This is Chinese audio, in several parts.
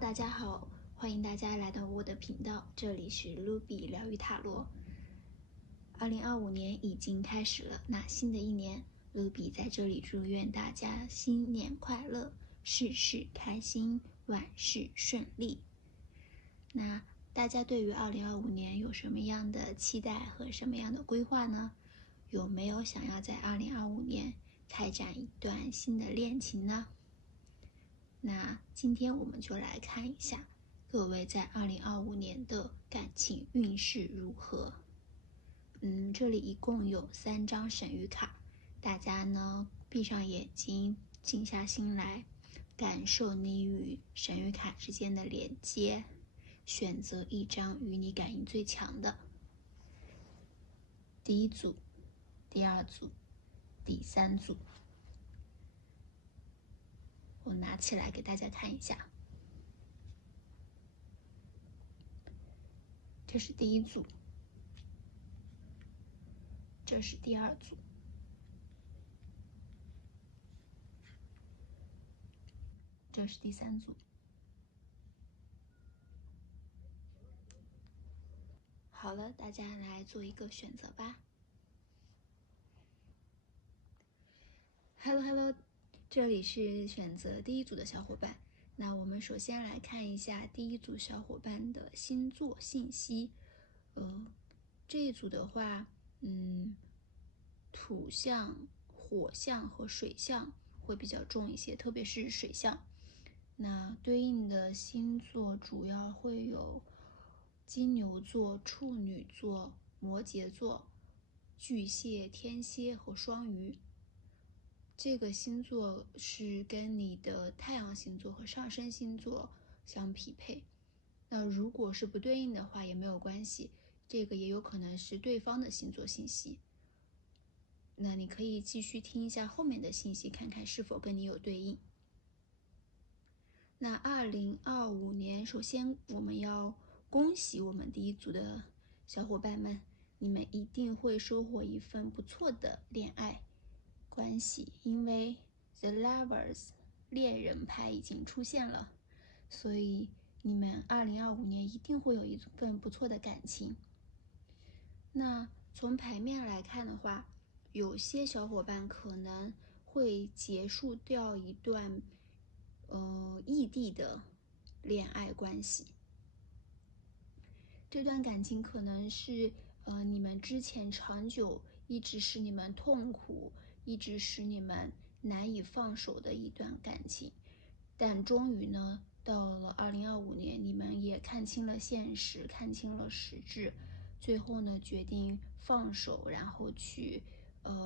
大家好，欢迎大家来到我的频道，这里是 Ruby 疗愈塔罗。2025年已经开始了，那新的一年，Ruby 在这里祝愿大家新年快乐，事事开心，万事顺利。那大家对于2025年有什么样的期待和什么样的规划呢？有没有想要在2025年开展一段新的恋情呢？那今天我们就来看一下各位在2025年的感情运势如何。这里一共有3张神谕卡，大家呢闭上眼睛，静下心来，感受你与神谕卡之间的连接，选择一张与你感应最强的。第一组、第二组、第3组。我拿起来给大家看一下，这是第一组，这是第二组，这是第3组。好了，大家来做一个选择吧。Hello， 这里是选择第一组的小伙伴。那我们首先来看一下第一组小伙伴的星座信息。这一组的话，土象、火象和水象会比较重一些，特别是水象。那对应的星座主要会有金牛座、处女座、摩羯座、巨蟹、天蝎和双鱼。这个星座是跟你的太阳星座和上升星座相匹配。那如果是不对应的话也没有关系，这个也有可能是对方的星座信息。那你可以继续听一下后面的信息，看看是否跟你有对应。那2025年，首先我们要恭喜我们第一组的小伙伴们，你们一定会收获一份不错的恋爱关系，因为 The Lovers 恋人牌已经出现了，所以你们2025年一定会有一份不错的感情。那从牌面来看的话，有些小伙伴可能会结束掉一段异地的恋爱关系。这段感情可能是你们之前长久一直使你们痛苦，一直使你们难以放手的一段感情，但终于呢到了2025年，你们也看清了现实，看清了实质，最后呢决定放手，然后去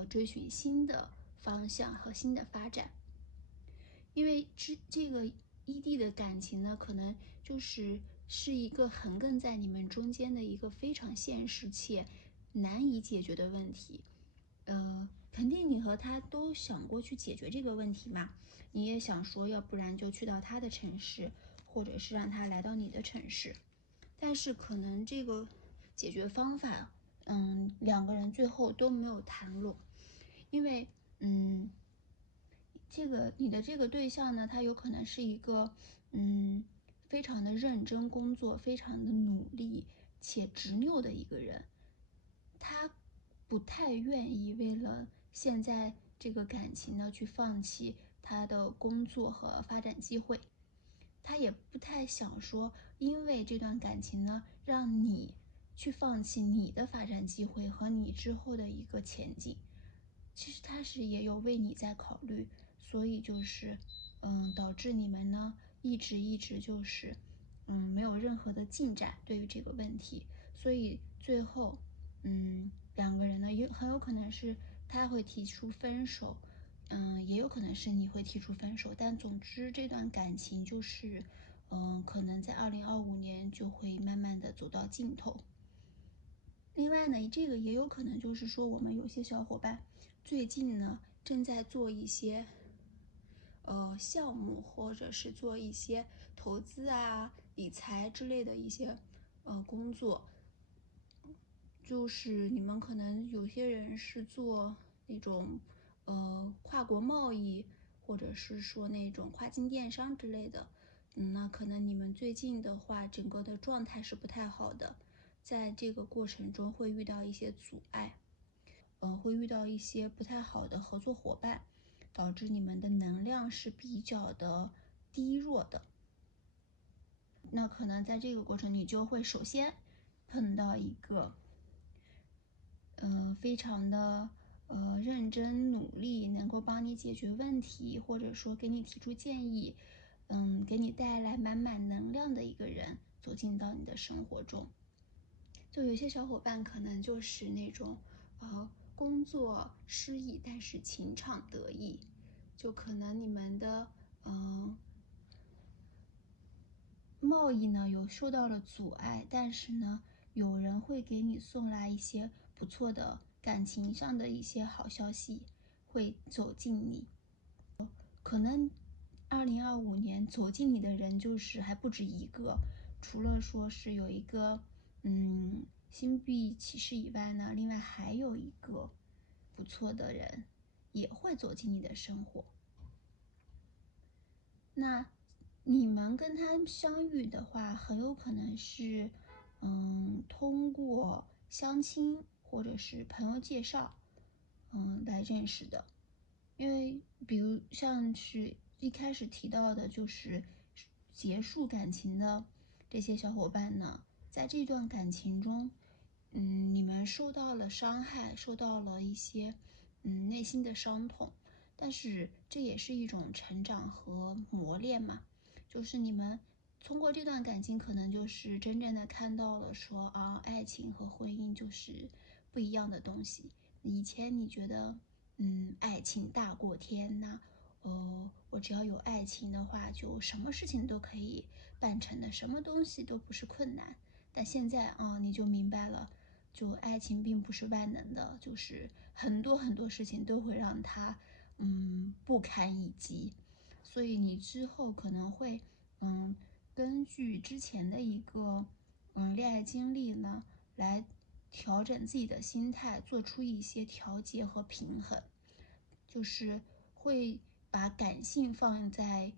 追寻新的方向和新的发展。因为这个异地的感情呢，可能是一个横亘在你们中间的一个非常现实且难以解决的问题。肯定你和他都想过去解决这个问题嘛，你也想说要不然就去到他的城市，或者是让他来到你的城市，但是可能这个解决方法两个人最后都没有谈拢。因为你的这个对象呢，他有可能是一个非常的认真工作，非常的努力且执拗的一个人，他不太愿意为了现在这个感情呢去放弃他的工作和发展机会，他也不太想说因为这段感情呢让你去放弃你的发展机会和你之后的一个前景。其实他是也有为你在考虑，所以就是导致你们呢一直就是没有任何的进展对于这个问题，所以最后两个人呢很有可能是他会提出分手，也有可能是你会提出分手，但总之这段感情就是可能在2025年就会慢慢的走到尽头。另外呢，这个也有可能就是说我们有些小伙伴最近呢正在做一些项目，或者是做一些投资啊、理财之类的一些工作，就是你们可能有些人是做那种跨国贸易，或者是说那种跨境电商之类的，那可能你们最近的话，整个的状态是不太好的，在这个过程中会遇到一些阻碍，会遇到一些不太好的合作伙伴，导致你们的能量是比较的低弱的。那可能在这个过程，你就会首先碰到一个，非常的认真努力，能够帮你解决问题，或者说给你提出建议，给你带来满满能量的一个人走进到你的生活中。就有些小伙伴可能就是那种，工作失意，但是情场得意，就可能你们的贸易呢有受到了阻碍，但是呢，有人会给你送来一些不错的感情上的一些好消息，会走进你。可能2025年走进你的人就是还不止一个，除了说是有一个星币骑士以外呢，另外还有一个不错的人也会走进你的生活。那你们跟他相遇的话，很有可能是通过相亲或者是朋友介绍来认识的。因为比如像是一开始提到的，就是结束感情的这些小伙伴呢，在这段感情中，你们受到了伤害，受到了一些内心的伤痛，但是这也是一种成长和磨练嘛，就是你们通过这段感情，可能就是真正的看到了说爱情和婚姻就是不一样的东西。以前你觉得爱情大过天呐，我只要有爱情的话，就什么事情都可以办成的，什么东西都不是困难。但现在你就明白了，就爱情并不是万能的，就是很多很多事情都会让它不堪一击。所以你之后可能会根据之前的一个恋爱经历呢，来调整自己的心态，做出一些调节和平衡。就是会把感性放在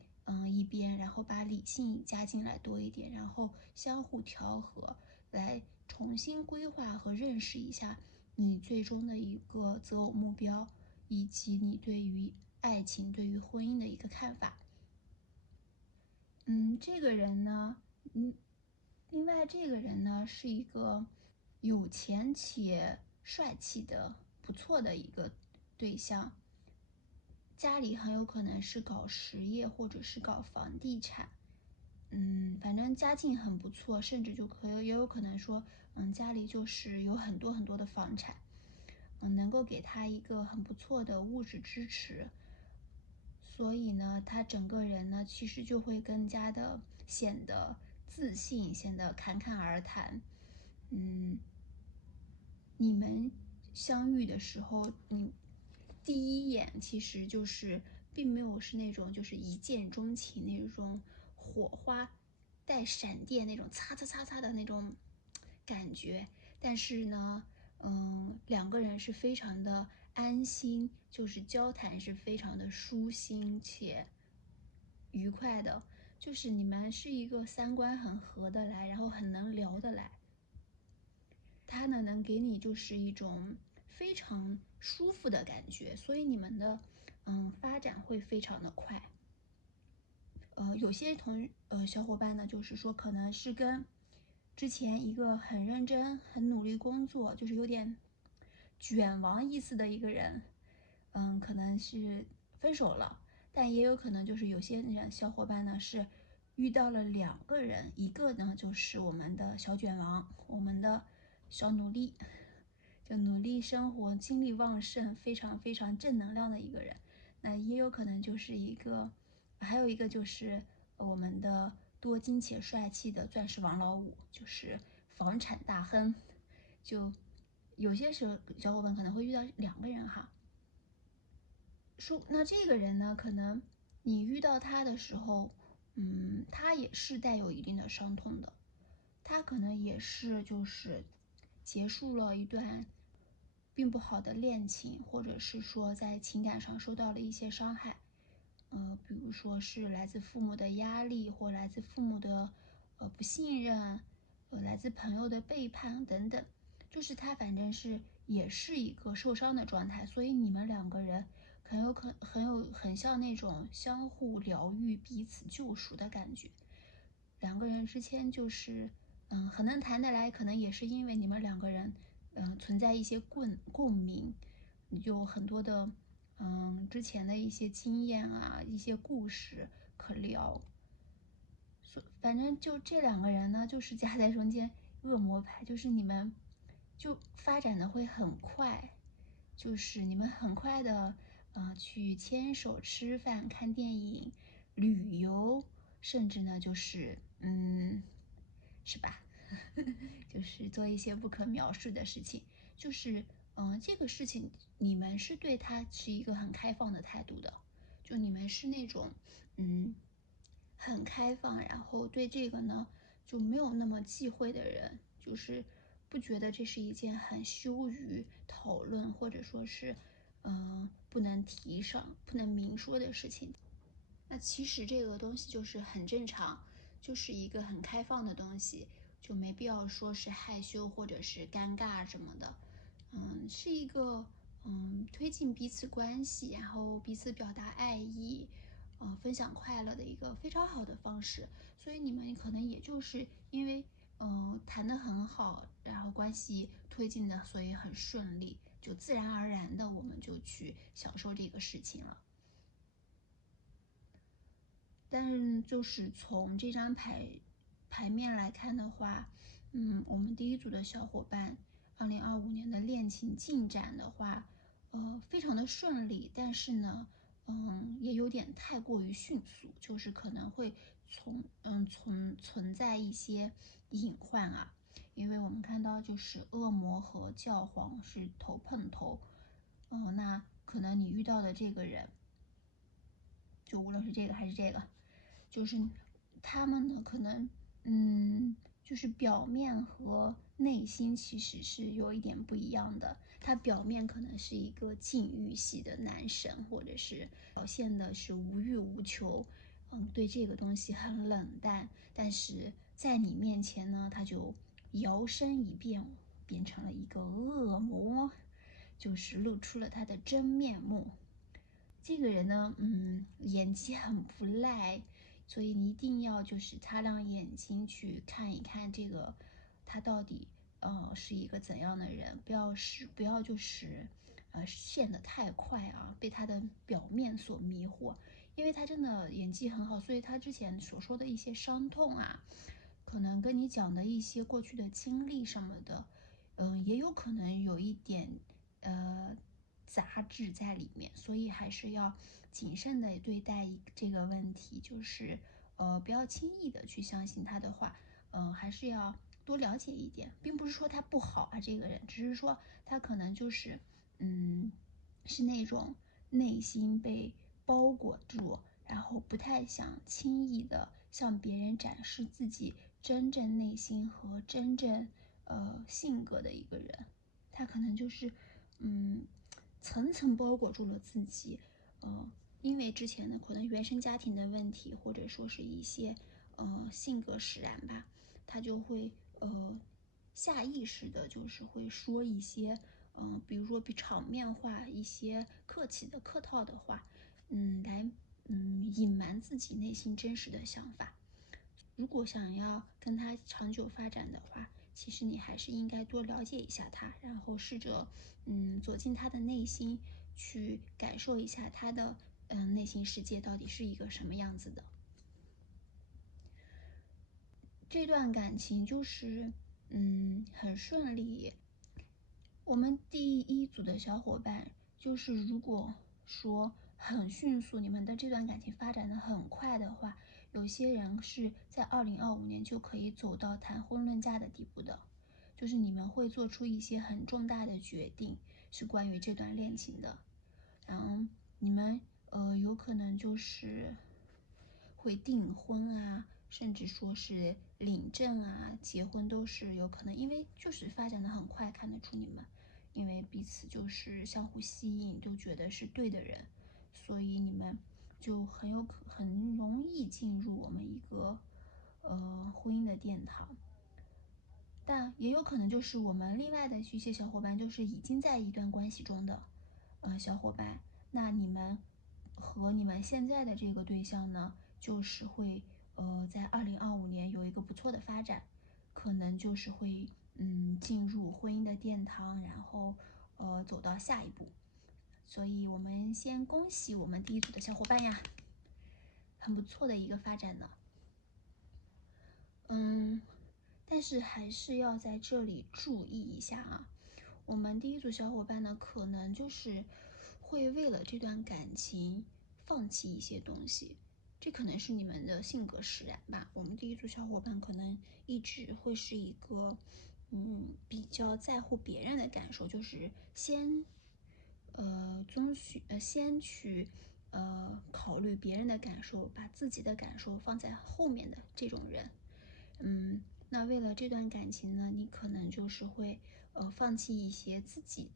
一边，然后把理性加进来多一点，然后相互调和，来重新规划和认识一下你最终的一个择偶目标，以及你对于爱情、对于婚姻的一个看法。这个人呢，另外这个人呢是一个有钱且帅气的不错的一个对象，家里很有可能是搞实业或者是搞房地产，反正家境很不错，甚至也有可能说，家里就是有很多很多的房产，能够给他一个很不错的物质支持，所以呢，他整个人呢其实就会更加的显得自信，显得侃侃而谈，你们相遇的时候，第一眼其实就是并没有是那种就是一见钟情那种火花带闪电那种擦擦擦擦的那种感觉，但是呢，两个人是非常的安心，就是交谈是非常的舒心且愉快的，就是你们是一个三观很合得来，然后很能聊得来。它呢能给你就是一种非常舒服的感觉，所以你们的发展会非常的快。有些小伙伴呢，就是说可能是跟之前一个很认真、很努力工作，就是有点卷王意思的一个人，可能是分手了，但也有可能就是有些人小伙伴呢是遇到了两个人，一个呢就是我们的小卷王，我们的小努力，就努力生活、精力旺盛、非常非常正能量的一个人。那也有可能就是还有一个就是我们的多金且帅气的钻石王老五，就是房产大亨。就有些时候小伙伴可能会遇到两个人哈。那这个人呢，可能你遇到他的时候，他也是带有一定的伤痛的，他可能也是就是结束了一段并不好的恋情，或者是说在情感上受到了一些伤害，比如说是来自父母的压力，或来自父母的不信任，来自朋友的背叛等等，就是他反正是也是一个受伤的状态，所以你们两个人很像那种相互疗愈、彼此救赎的感觉。两个人之间就是很能谈得来，可能也是因为你们两个人存在一些共鸣，有很多的之前的一些经验啊，一些故事可聊。反正就这两个人呢，就是夹在中间恶魔牌，就是你们就发展的会很快，就是你们很快的去牵手吃饭、看电影、旅游，甚至呢就是是吧？就是做一些不可描述的事情，就是这个事情你们是对他持一个很开放的态度的，就你们是那种很开放，然后对这个呢就没有那么忌讳的人，就是不觉得这是一件很羞于讨论或者说是不能提上、不能明说的事情。那其实这个东西就是很正常，就是一个很开放的东西，就没必要说是害羞或者是尴尬什么的。是一个推进彼此关系，然后彼此表达爱意，分享快乐的一个非常好的方式。所以你们可能也就是因为谈得很好，然后关系推进的，所以很顺利，就自然而然的我们就去享受这个事情了。但是就是从这张牌面来看的话，我们第一组的小伙伴2025年的恋情进展的话，非常的顺利，但是呢，也有点太过于迅速，就是可能会存在一些隐患啊，因为我们看到就是恶魔和教皇是头碰头，那可能你遇到的这个人，就无论是这个还是这个。就是他们呢，可能就是表面和内心其实是有一点不一样的。他表面可能是一个禁欲系的男神，或者是表现的是无欲无求，对这个东西很冷淡。但是在你面前呢，他就摇身一变，变成了一个恶魔，就是露出了他的真面目。这个人呢，演技很不赖，所以你一定要就是擦亮眼睛去看一看这个他到底是一个怎样的人，不要就是陷得太快啊，被他的表面所迷惑，因为他真的演技很好，所以他之前所说的一些伤痛啊，可能跟你讲的一些过去的经历什么的，也有可能有一点杂质在里面，所以还是要谨慎的对待这个问题，就是不要轻易的去相信他的话，还是要多了解一点，并不是说他不好啊，这个人，只是说他可能就是是那种内心被包裹住，然后不太想轻易的向别人展示自己真正内心和真正性格的一个人，他可能就是层层包裹住了自己，因为之前的可能原生家庭的问题，或者说是一些性格使然吧，他就会下意识的，就是会说一些比如说比场面话、一些客气的客套的话，来隐瞒自己内心真实的想法。如果想要跟他长久发展的话，其实你还是应该多了解一下他，然后试着走进他的内心，去感受一下他的内心世界到底是一个什么样子的。这段感情就是很顺利。我们第一组的小伙伴就是如果说很迅速，你们的这段感情发展的很快的话，有些人是在2025年就可以走到谈婚论嫁的地步的，就是你们会做出一些很重大的决定，是关于这段恋情的。然后你们有可能就是会订婚啊，甚至说是领证啊，结婚都是有可能，因为就是发展的很快，看得出你们，因为彼此就是相互吸引，都觉得是对的人，所以你们就很容易进入我们一个婚姻的殿堂。但也有可能就是我们另外的一些小伙伴，就是已经在一段关系中的小伙伴，那你们和你们现在的这个对象呢，就是会在2025年有一个不错的发展，可能就是会进入婚姻的殿堂，然后走到下一步。所以我们先恭喜我们第一组的小伙伴呀，很不错的一个发展呢。但是还是要在这里注意一下啊，我们第一组小伙伴呢，可能就是会为了这段感情放弃一些东西，这可能是你们的性格使然吧。我们第一组小伙伴可能一直会是一个比较在乎别人的感受，就是先去考虑别人的感受，把自己的感受放在后面的这种人。那为了这段感情呢，你可能就是会放弃一些自己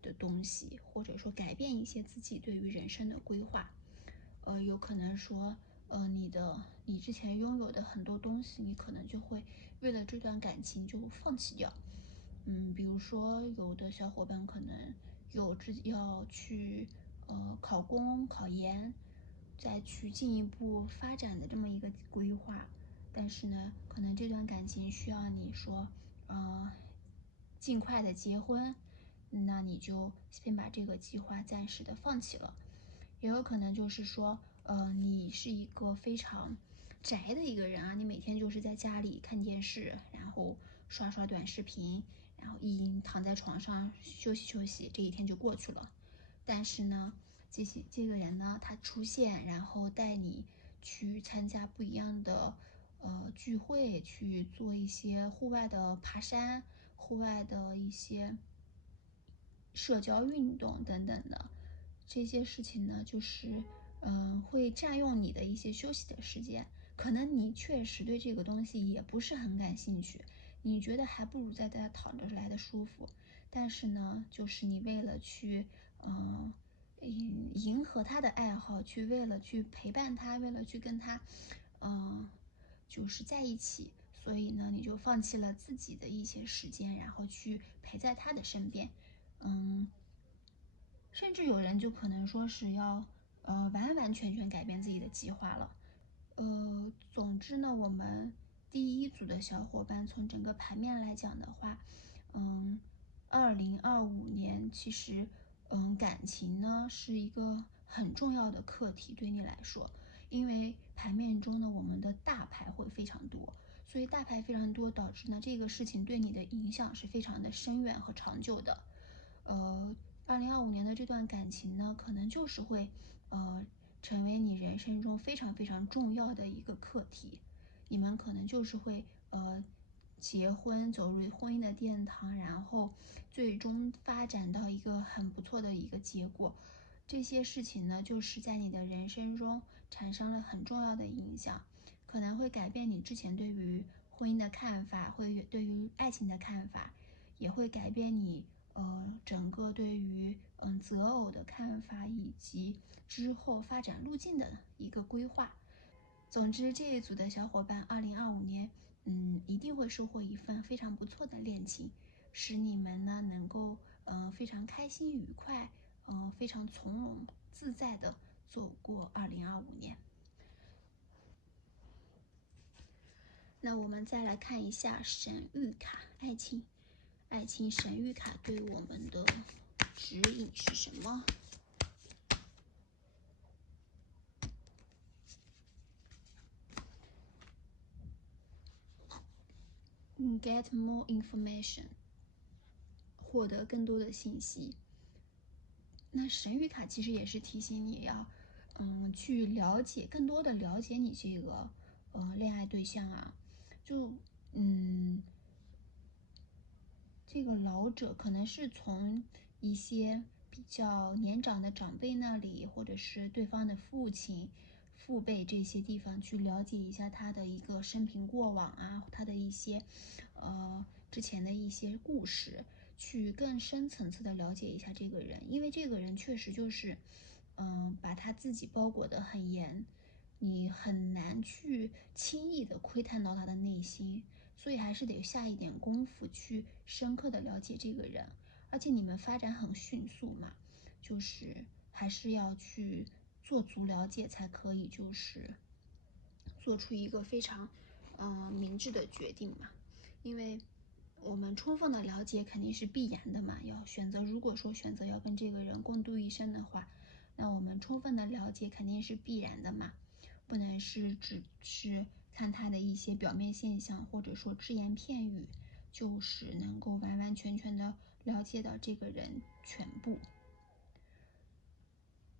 的东西，或者说改变一些自己对于人生的规划。有可能说你之前拥有的很多东西，你可能就会为了这段感情就放弃掉。比如说有的小伙伴可能要去考公考研，再去进一步发展的这么一个规划，但是呢，可能这段感情需要你说尽快的结婚，那你就先把这个计划暂时的放弃了。也有可能就是说你是一个非常宅的一个人啊，你每天就是在家里看电视，然后刷刷短视频，然后躺在床上休息休息，这一天就过去了。但是呢，这个人呢，他出现，然后带你去参加不一样的聚会，去做一些户外的爬山，户外的一些社交运动等等的这些事情呢，就是会占用你的一些休息的时间。可能你确实对这个东西也不是很感兴趣，你觉得还不如在家躺着来的舒服。但是呢，就是你为了去迎合他的爱好，为了去陪伴他，为了去跟他就是在一起，所以呢，你就放弃了自己的一些时间，然后去陪在他的身边。甚至有人就可能说是要完完全全改变自己的计划了。总之呢，我们第一组的小伙伴从整个盘面来讲的话2025年其实感情呢是一个很重要的课题对你来说，因为盘面中呢我们的大牌会非常多，所以大牌非常多导致呢这个事情对你的影响是非常的深远和长久的。2025年的这段感情呢，可能就是会成为你人生中非常非常重要的一个课题。你们可能就是会结婚，走入婚姻的殿堂，然后最终发展到一个很不错的一个结果。这些事情呢，就是在你的人生中产生了很重要的影响，可能会改变你之前对于婚姻的看法，会对于爱情的看法，也会改变你整个对于择偶的看法，以及之后发展路径的一个规划。总之，这一组的小伙伴2025年一定会收获一份非常不错的恋情，使你们呢能够非常开心愉快，非常从容自在的走过2025年。那我们再来看一下神谕卡，爱情神谕卡对我们的指引是什么？Get more information， 获得更多的信息。那神谕卡其实也是提醒你要去更多的了解你这个恋爱对象啊。就这个老者可能是从一些比较年长的长辈那里，或者是对方的父亲、父辈这些地方去了解一下他的一个生平过往啊，他的一些之前的一些故事，去更深层次的了解一下这个人，因为这个人确实就是把他自己包裹得很严，你很难去轻易的窥探到他的内心，所以还是得下一点功夫去深刻的了解这个人。而且你们发展很迅速嘛，就是还是要去做足了解才可以，就是做出一个非常明智的决定嘛。因为我们充分的了解肯定是必然的嘛，要选择，如果说选择要跟这个人共度一生的话，那我们充分的了解肯定是必然的嘛，不能是只是看他的一些表面现象，或者说只言片语，就是能够完完全全的了解到这个人全部。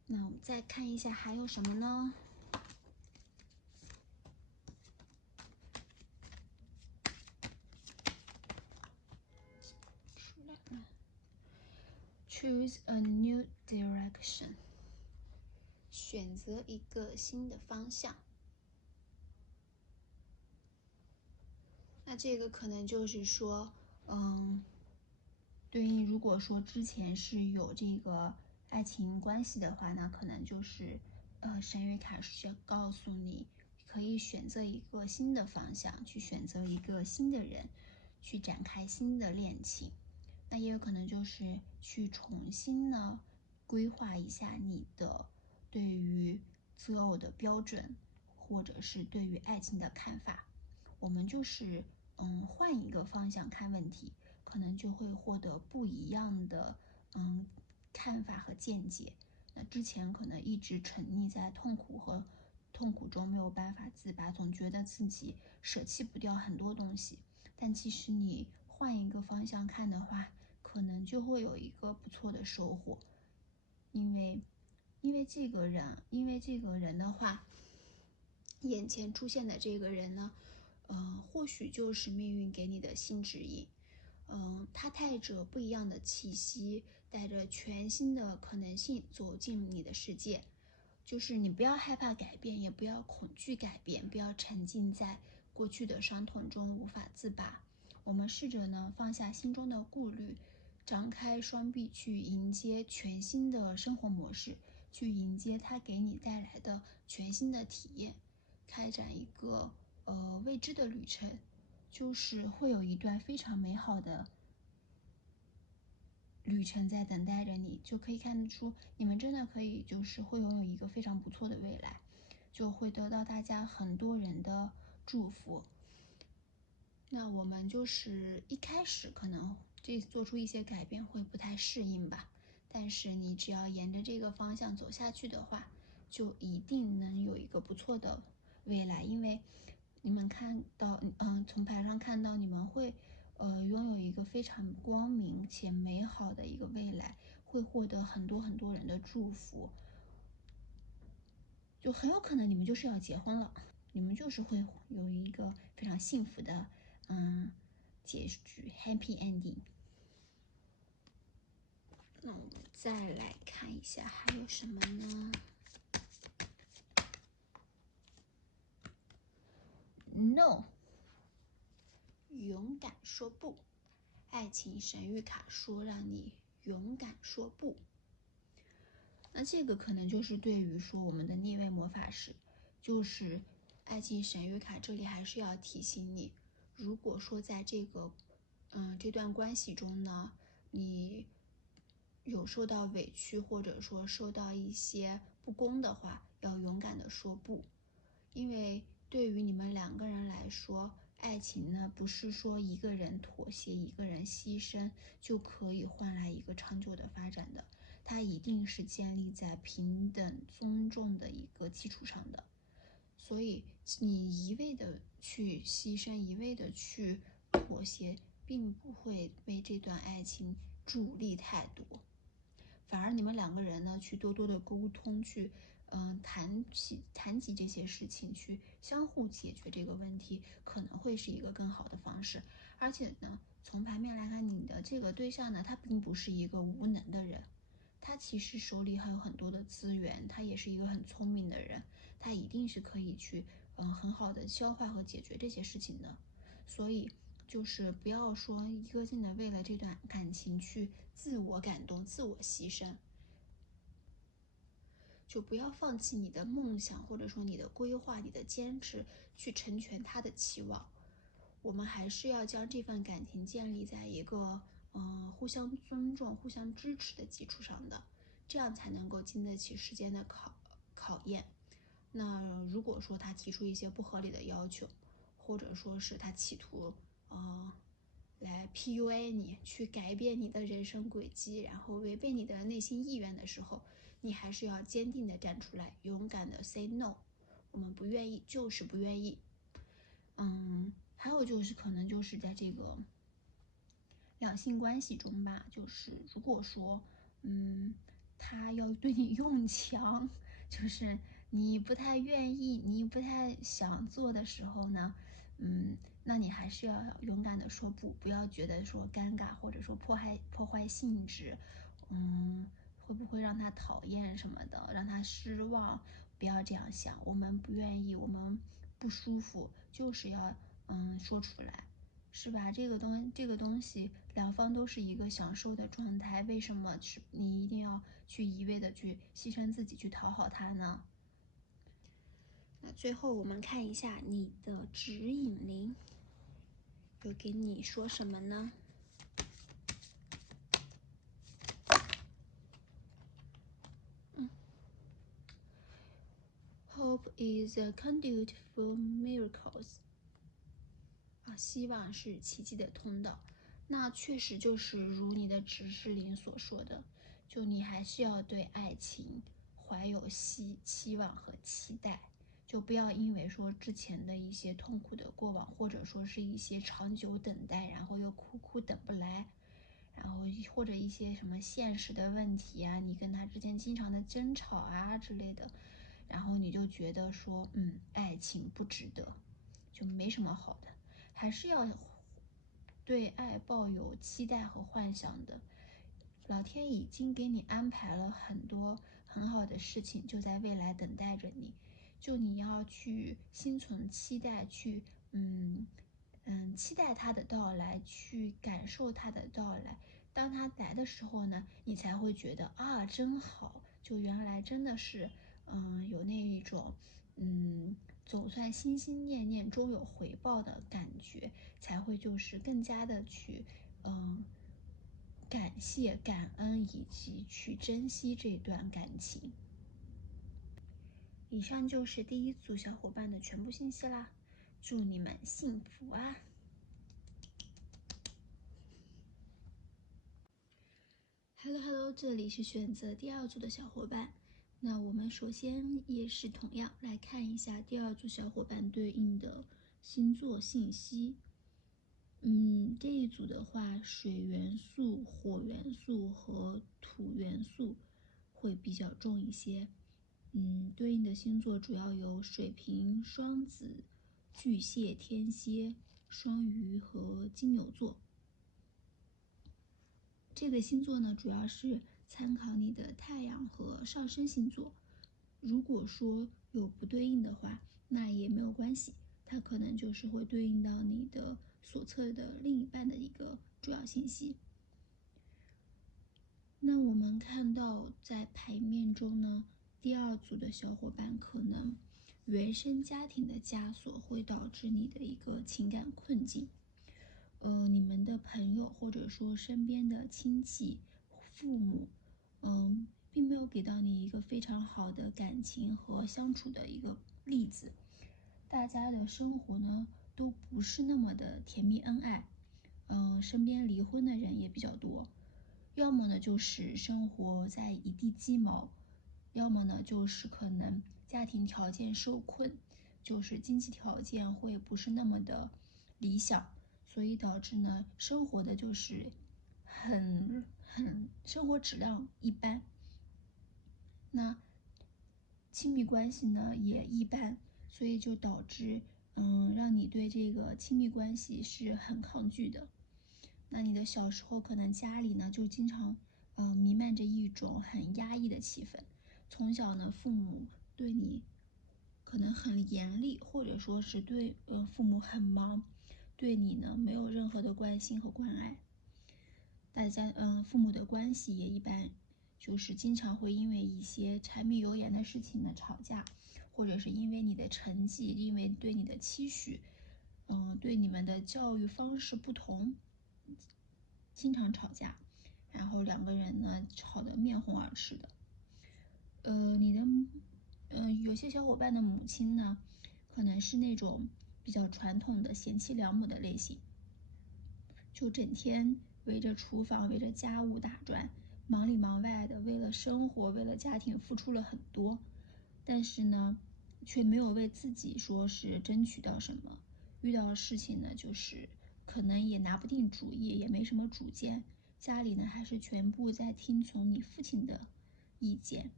那我们再看一下还有什么呢？Choose a new direction， 选择一个新的方向。那这个可能就是说，对应如果说之前是有这个爱情关系的话，那可能就是神谕卡是告诉你，可以选择一个新的方向，去选择一个新的人，去展开新的恋情。那也有可能就是去重新呢规划一下你的对于择偶的标准，或者是对于爱情的看法。我们就是换一个方向看问题，可能就会获得不一样的看法和见解。那之前可能一直沉溺在痛苦中没有办法自拔，总觉得自己舍弃不掉很多东西。但其实你换一个方向看的话，可能就会有一个不错的收获。因为这个人的话，眼前出现的这个人呢，或许就是命运给你的新指引。他带着不一样的气息，带着全新的可能性走进你的世界。就是你不要害怕改变，也不要恐惧改变，不要沉浸在过去的伤痛中无法自拔。我们试着呢放下心中的顾虑，张开双臂去迎接全新的生活模式，去迎接它给你带来的全新的体验，开展一个未知的旅程，就是会有一段非常美好的旅程在等待着你。就可以看得出你们真的可以就是会拥有一个非常不错的未来，就会得到大家很多人的祝福。那我们就是一开始可能做出一些改变会不太适应吧，但是你只要沿着这个方向走下去的话，就一定能有一个不错的未来。因为你们看到，从牌上看到你们会拥有一个非常光明且美好的一个未来，会获得很多很多人的祝福，就很有可能你们就是要结婚了，你们就是会有一个非常幸福的结局 ，happy ending。那我们再来看一下还有什么呢？No， 勇敢说不。爱情神谕卡说让你勇敢说不。那这个可能就是对于说我们的逆位魔法师，就是爱情神谕卡这里还是要提醒你，如果说在这段关系中呢，你有受到委屈，或者说受到一些不公的话，要勇敢的说不。因为对于你们两个人来说，爱情呢不是说一个人妥协，一个人牺牲就可以换来一个长久的发展的，它一定是建立在平等尊重的一个基础上的。所以你一味的去牺牲，一味的去妥协，并不会为这段爱情助力太多。反而你们两个人呢，去多多的沟通，去谈及这些事情，去相互解决这个问题，可能会是一个更好的方式。而且呢，从牌面来看，你的这个对象呢，他并不是一个无能的人，他其实手里还有很多的资源，他也是一个很聪明的人，他一定是可以去很好的消化和解决这些事情的。所以就是不要说一个劲的为了这段感情去自我感动、自我牺牲。就不要放弃你的梦想，或者说你的规划、你的坚持，去成全他的期望。我们还是要将这份感情建立在一个互相尊重、互相支持的基础上的，这样才能够经得起时间的考验。那如果说他提出一些不合理的要求，或者说是他企图来 PUA 你，去改变你的人生轨迹，然后违背你的内心意愿的时候，你还是要坚定的站出来，勇敢的 say no。我们不愿意就是不愿意。还有就是可能就是在这个两性关系中吧，就是如果说他要对你用强，就是你不太愿意，你不太想做的时候呢，那你还是要勇敢的说不，不要觉得说尴尬，或者说破坏兴致，会不会让他讨厌什么的，让他失望，不要这样想。我们不愿意，我们不舒服，就是要说出来。是吧？这个东西，两方都是一个享受的状态，为什么是你一定要去一味的去牺牲自己去讨好他呢？那最后我们看一下你的指引灵有给你说什么呢？Hope is a conduit for miracles。希望是奇迹的通道。那确实就是如你的指示灵所说的，就你还是要对爱情怀有期望和期待，就不要因为说之前的一些痛苦的过往，或者说是一些长久等待，然后又苦苦等不来，然后或者一些什么现实的问题啊，你跟他之间经常的争吵啊之类的，然后你就觉得说，爱情不值得，就没什么好的。还是要对爱抱有期待和幻想的。老天已经给你安排了很多很好的事情，就在未来等待着你。就你要去心存期待，去期待他的到来，去感受他的到来。当他来的时候呢，你才会觉得啊，真好。就原来真的是有那一种总算心心念念终有回报的感觉，才会就是更加的去感谢、感恩以及去珍惜这段感情。以上就是第一组小伙伴的全部信息啦，祝你们幸福啊！Hello，这里是选择第二组的小伙伴。那我们首先也是同样来看一下第二组小伙伴对应的星座信息。这一组的话，水元素、火元素和土元素会比较重一些。对应的星座主要有水瓶、双子、巨蟹、天蝎、双鱼和金牛座。这个星座呢，主要是参考你的太阳和上升星座。如果说有不对应的话，那也没有关系，它可能就是会对应到你的所测的另一半的一个主要信息。那我们看到在牌面中呢，第二组的小伙伴可能原生家庭的枷锁会导致你的一个情感困境。你们的朋友或者说身边的亲戚、父母，并没有给到你一个非常好的感情和相处的一个例子。大家的生活呢，都不是那么的甜蜜恩爱，身边离婚的人也比较多，要么呢就是生活在一地鸡毛，要么呢就是可能家庭条件受困，就是经济条件会不是那么的理想，所以导致呢生活的就是很生活质量一般。那亲密关系呢也一般，所以就导致让你对这个亲密关系是很抗拒的。那你的小时候可能家里呢就经常弥漫着一种很压抑的气氛，从小呢父母对你可能很严厉，或者说是对父母很忙，对你呢没有任何的关心和关爱。大家父母的关系也一般，就是经常会因为一些柴米油盐的事情呢吵架，或者是因为你的成绩，因为对你的期许，对你们的教育方式不同，经常吵架，然后两个人呢吵得面红耳赤的。有些小伙伴的母亲呢，可能是那种比较传统的贤妻良母的类型，就整天围着厨房、围着家务打转，忙里忙外的，为了生活、为了家庭付出了很多，但是呢，却没有为自己说是争取到什么。遇到事情呢，就是可能也拿不定主意，也没什么主见。家里呢，还是全部在听从你父亲的意见。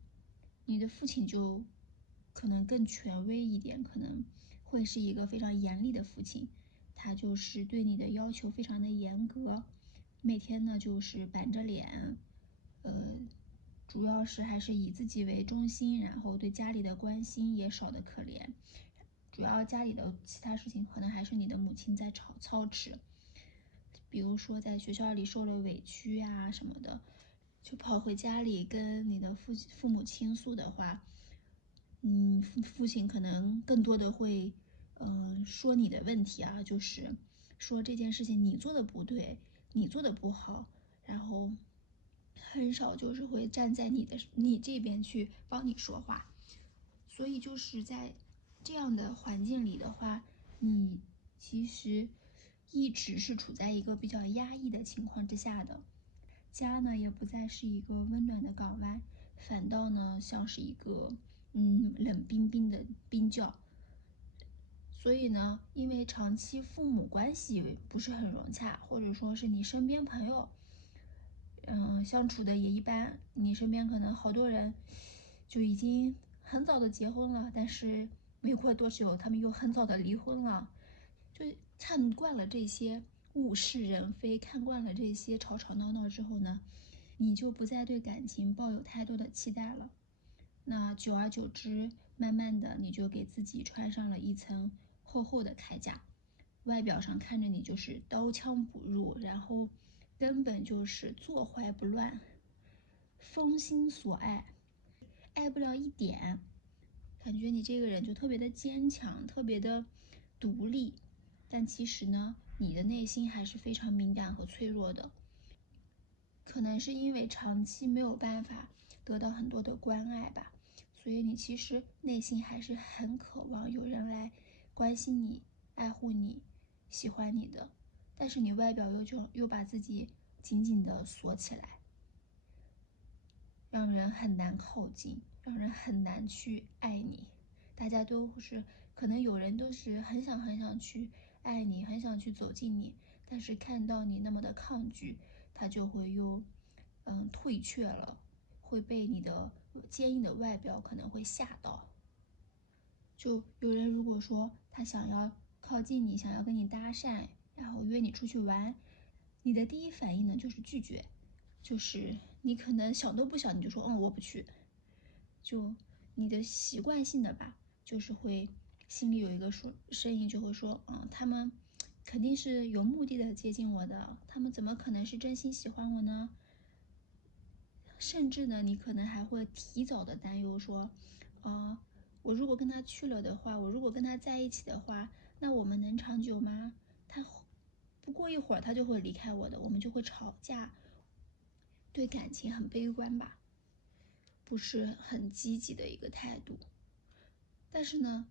你的父亲就可能更权威一点，可能会是一个非常严厉的父亲。他就是对你的要求非常的严格，每天呢就是板着脸，主要是还是以自己为中心，然后对家里的关心也少得可怜。主要家里的其他事情可能还是你的母亲在操持，比如说在学校里受了委屈啊什么的，就跑回家里跟你的父母倾诉的话，父亲可能更多的会，说你的问题啊，就是说这件事情你做的不对，你做的不好，然后很少就是会站在你这边去帮你说话。所以就是在这样的环境里的话，你其实一直是处在一个比较压抑的情况之下的。家呢也不再是一个温暖的港湾，反倒呢像是一个冷冰冰的冰窖。所以呢，因为长期父母关系不是很融洽，或者说是你身边朋友相处的也一般，你身边可能好多人就已经很早的结婚了，但是没过多久他们又很早的离婚了，就看惯了这些物是人非，看惯了这些吵吵闹闹之后呢，你就不再对感情抱有太多的期待了。那久而久之，慢慢的你就给自己穿上了一层厚厚的铠甲，外表上看着你就是刀枪不入，然后根本就是坐怀不乱，封心所爱，爱不了一点，感觉你这个人就特别的坚强，特别的独立，但其实呢，你的内心还是非常敏感和脆弱的。可能是因为长期没有办法得到很多的关爱吧，所以你其实内心还是很渴望有人来关心你、爱护你、喜欢你的，但是你外表又把自己紧紧的锁起来，让人很难靠近，让人很难去爱你。大家都是可能有人都是很想很想去爱你，很想去走近你，但是看到你那么的抗拒，他就会又退却了，会被你的坚硬的外表可能会吓到。就有人如果说他想要靠近你，想要跟你搭讪，然后约你出去玩，你的第一反应呢就是拒绝，就是你可能想都不想你就说我不去，就你的习惯性的吧，就是会心里有一个声音就会说他们肯定是有目的的接近我的，他们怎么可能是真心喜欢我呢？甚至呢，你可能还会提早的担忧说，我如果跟他去了的话，我如果跟他在一起的话，那我们能长久吗？他不过一会儿他就会离开我的，我们就会吵架，对感情很悲观吧，不是很积极的一个态度。但是呢，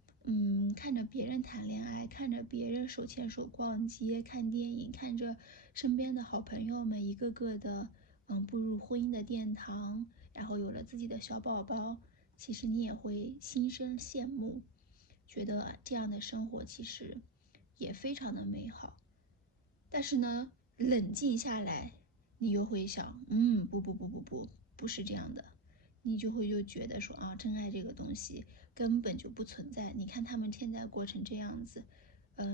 看着别人谈恋爱，看着别人手牵手逛街、看电影，看着身边的好朋友们一个个的，步入婚姻的殿堂，然后有了自己的小宝宝，其实你也会心生羡慕，觉得这样的生活其实也非常的美好。但是呢，冷静下来，你又会想，不是这样的。你就会觉得说真爱这个东西根本就不存在。你看他们现在过成这样子，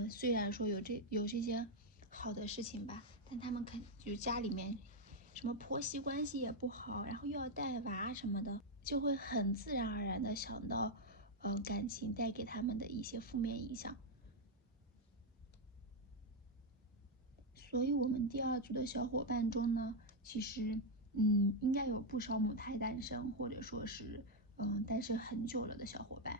虽然说有这些好的事情吧，但他们就家里面什么婆媳关系也不好，然后又要带娃什么的，就会很自然而然的想到，感情带给他们的一些负面影响。所以我们第二组的小伙伴中呢，其实应该有不少母胎单身，或者说是单身很久了的小伙伴。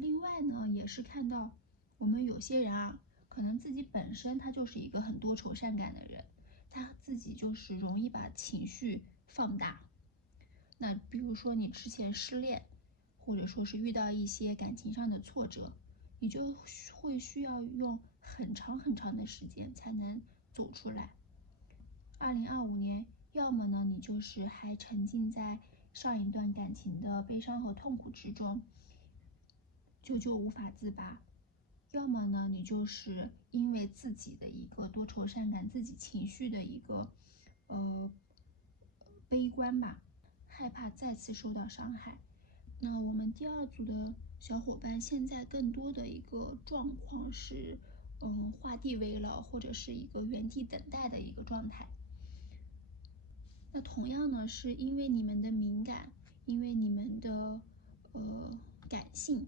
另外呢，也是看到我们有些人啊，可能自己本身他就是一个很多愁善感的人，他自己就是容易把情绪放大。那比如说你之前失恋，或者说是遇到一些感情上的挫折，你就会需要用很长很长的时间才能走出来。2025年，要么呢你就是还沉浸在上一段感情的悲伤和痛苦之中，久久无法自拔；要么呢你就是因为自己的一个多愁善感，自己情绪的一个悲观吧，害怕再次受到伤害。那我们第二组的小伙伴现在更多的一个状况是，画地为牢，或者是一个原地等待的一个状态。那同样呢，是因为你们的敏感，因为你们的感性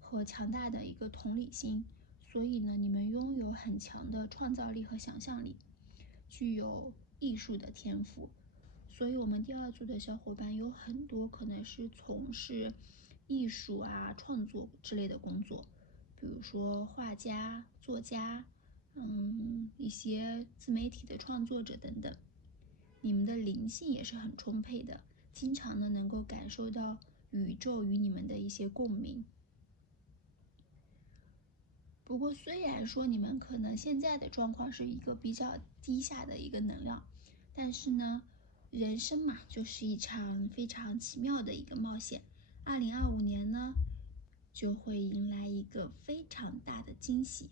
和强大的一个同理心，所以呢，你们拥有很强的创造力和想象力，具有艺术的天赋。所以我们第二组的小伙伴有很多可能是从事艺术啊、创作之类的工作，比如说画家、作家，一些自媒体的创作者等等。你们的灵性也是很充沛的，经常呢能够感受到宇宙与你们的一些共鸣。不过虽然说你们可能现在的状况是一个比较低下的一个能量，但是呢，人生嘛，就是一场非常奇妙的一个冒险。2025年呢，就会迎来一个非常大的惊喜，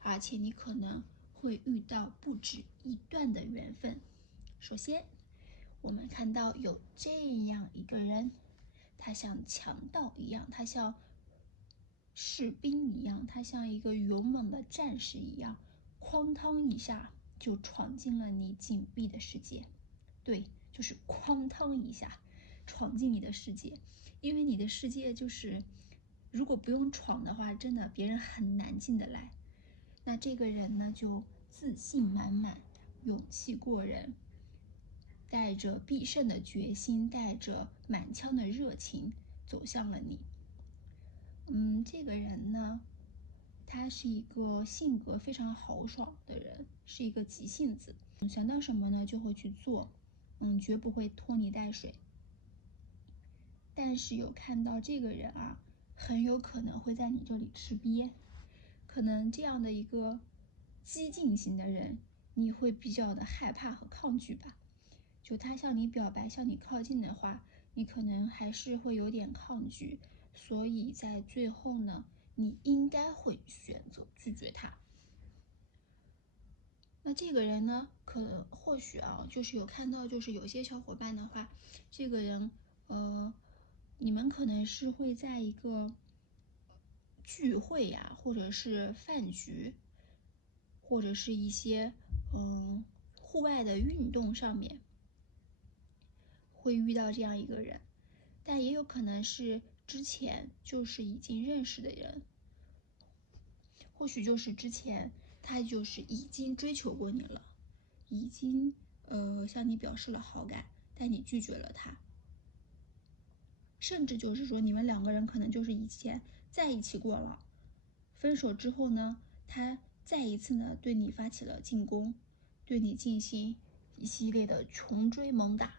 而且你可能会遇到不止一段的缘分。首先，我们看到有这样一个人，他像强盗一样，他像士兵一样，他像一个勇猛的战士一样，哐当一下就闯进了你紧闭的世界。对，就是哐当一下闯进你的世界，因为你的世界就是如果不用闯的话，真的别人很难进得来。那这个人呢，就自信满满，勇气过人，带着必胜的决心，带着满腔的热情走向了你。这个人呢，他是一个性格非常豪爽的人，是一个急性子，想到什么呢就会去做，绝不会拖泥带水。但是有看到这个人啊，很有可能会在你这里吃瘪，可能这样的一个激进型的人，你会比较的害怕和抗拒吧。就他向你表白，向你靠近的话，你可能还是会有点抗拒，所以在最后呢，你应该会选择拒绝他。那这个人呢，或许啊，就是有看到，就是有些小伙伴的话，这个人，你们可能是会在一个聚会呀，或者是饭局，或者是一些户外的运动上面，会遇到这样一个人，但也有可能是之前就是已经认识的人，或许就是之前他就是已经追求过你了，已经向你表示了好感，但你拒绝了他，甚至就是说你们两个人可能就是以前在一起过了，分手之后呢，他再一次呢对你发起了进攻，对你进行一系列的穷追猛打，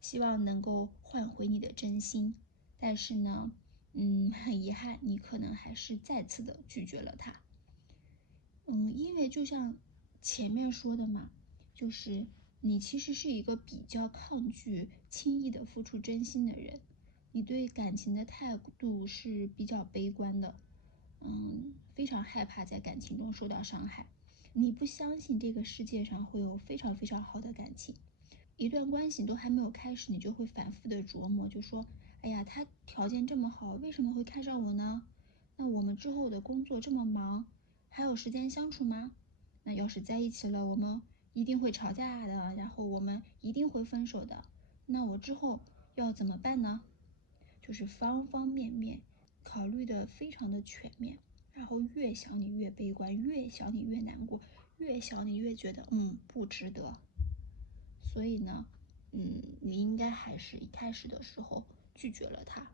希望能够换回你的真心，但是呢，很遗憾，你可能还是再次的拒绝了他。因为就像前面说的嘛，就是你其实是一个比较抗拒轻易的付出真心的人，你对感情的态度是比较悲观的，非常害怕在感情中受到伤害，你不相信这个世界上会有非常非常好的感情，一段关系都还没有开始，你就会反复的琢磨，就说，哎呀，他条件这么好，为什么会看上我呢？那我们之后的工作这么忙，还有时间相处吗？那要是在一起了，我们一定会吵架的，然后我们一定会分手的。那我之后要怎么办呢？就是方方面面考虑的非常的全面，然后越想你越悲观，越想你越难过，越想你越觉得不值得。所以呢，你应该还是一开始的时候拒绝了他，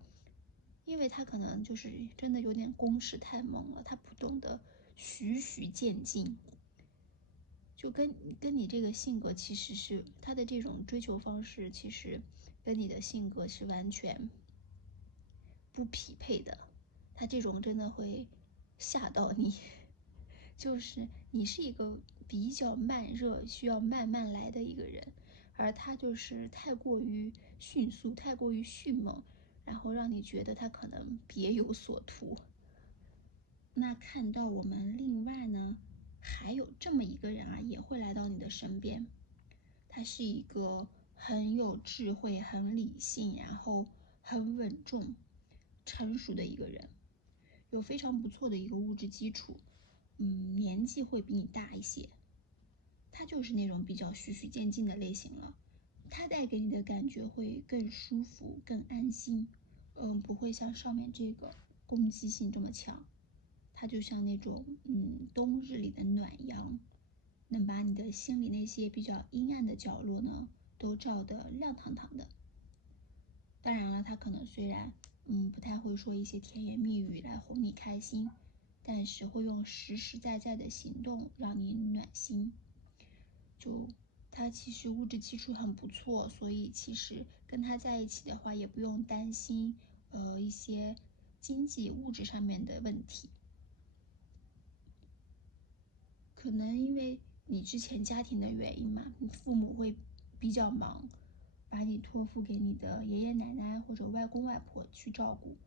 因为他可能就是真的有点攻势太猛了，他不懂得循序渐进。就跟你这个性格其实是他的这种追求方式，其实跟你的性格是完全不匹配的。他这种真的会吓到你，就是你是一个比较慢热、需要慢慢来的一个人，而他就是太过于迅速、太过于迅猛，然后让你觉得他可能别有所图。那看到我们另外呢，还有这么一个人啊，也会来到你的身边。他是一个很有智慧、很理性，然后很稳重、成熟的一个人，有非常不错的一个物质基础。年纪会比你大一些。他就是那种比较循序渐进的类型了。他带给你的感觉会更舒服、更安心。不会像上面这个攻击性这么强。它就像那种冬日里的暖阳，能把你的心里那些比较阴暗的角落呢，都照得亮堂堂的。当然了，他可能虽然不太会说一些甜言蜜语来哄你开心，但是会用实实在在的行动让你暖心。就他其实物质基础很不错，所以其实跟他在一起的话，也不用担心一些经济物质上面的问题。可能因为你之前家庭的原因嘛，你父母会比较忙，把你托付给你的爷爷奶奶或者外公外婆去照顾，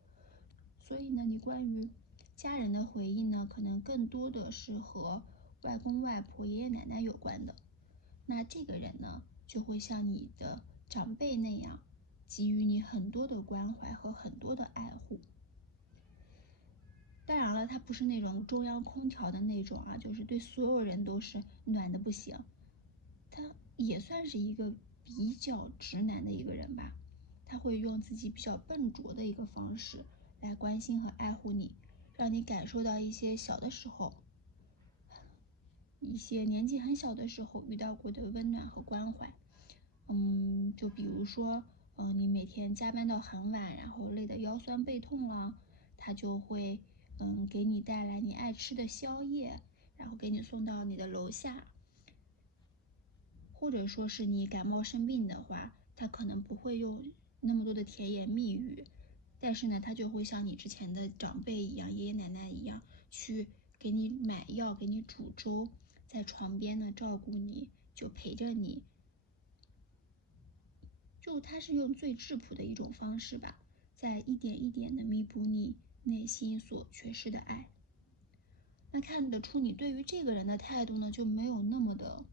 所以呢，你关于家人的回忆呢，可能更多的是和外公外婆、爷爷奶奶有关的。那这个人呢，就会像你的长辈那样，给予你很多的关怀和很多的爱护。当然了，他不是那种中央空调的那种啊，就是对所有人都是暖的不行。他也算是一个比较直男的一个人吧，他会用自己比较笨拙的一个方式来关心和爱护你，让你感受到一些小的时候，一些年纪很小的时候遇到过的温暖和关怀。就比如说，你每天加班到很晚，然后累得腰酸背痛了，他就会给你带来你爱吃的宵夜，然后给你送到你的楼下。或者说是你感冒生病的话，他可能不会用那么多的甜言蜜语，但是呢，他就会像你之前的长辈一样，爷爷奶奶一样，去给你买药，给你煮粥，在床边呢照顾你，就陪着你。就他是用最质朴的一种方式吧，在一点一点的弥补你内心所缺失的爱。那看得出你对于这个人的态度呢，就没有那么的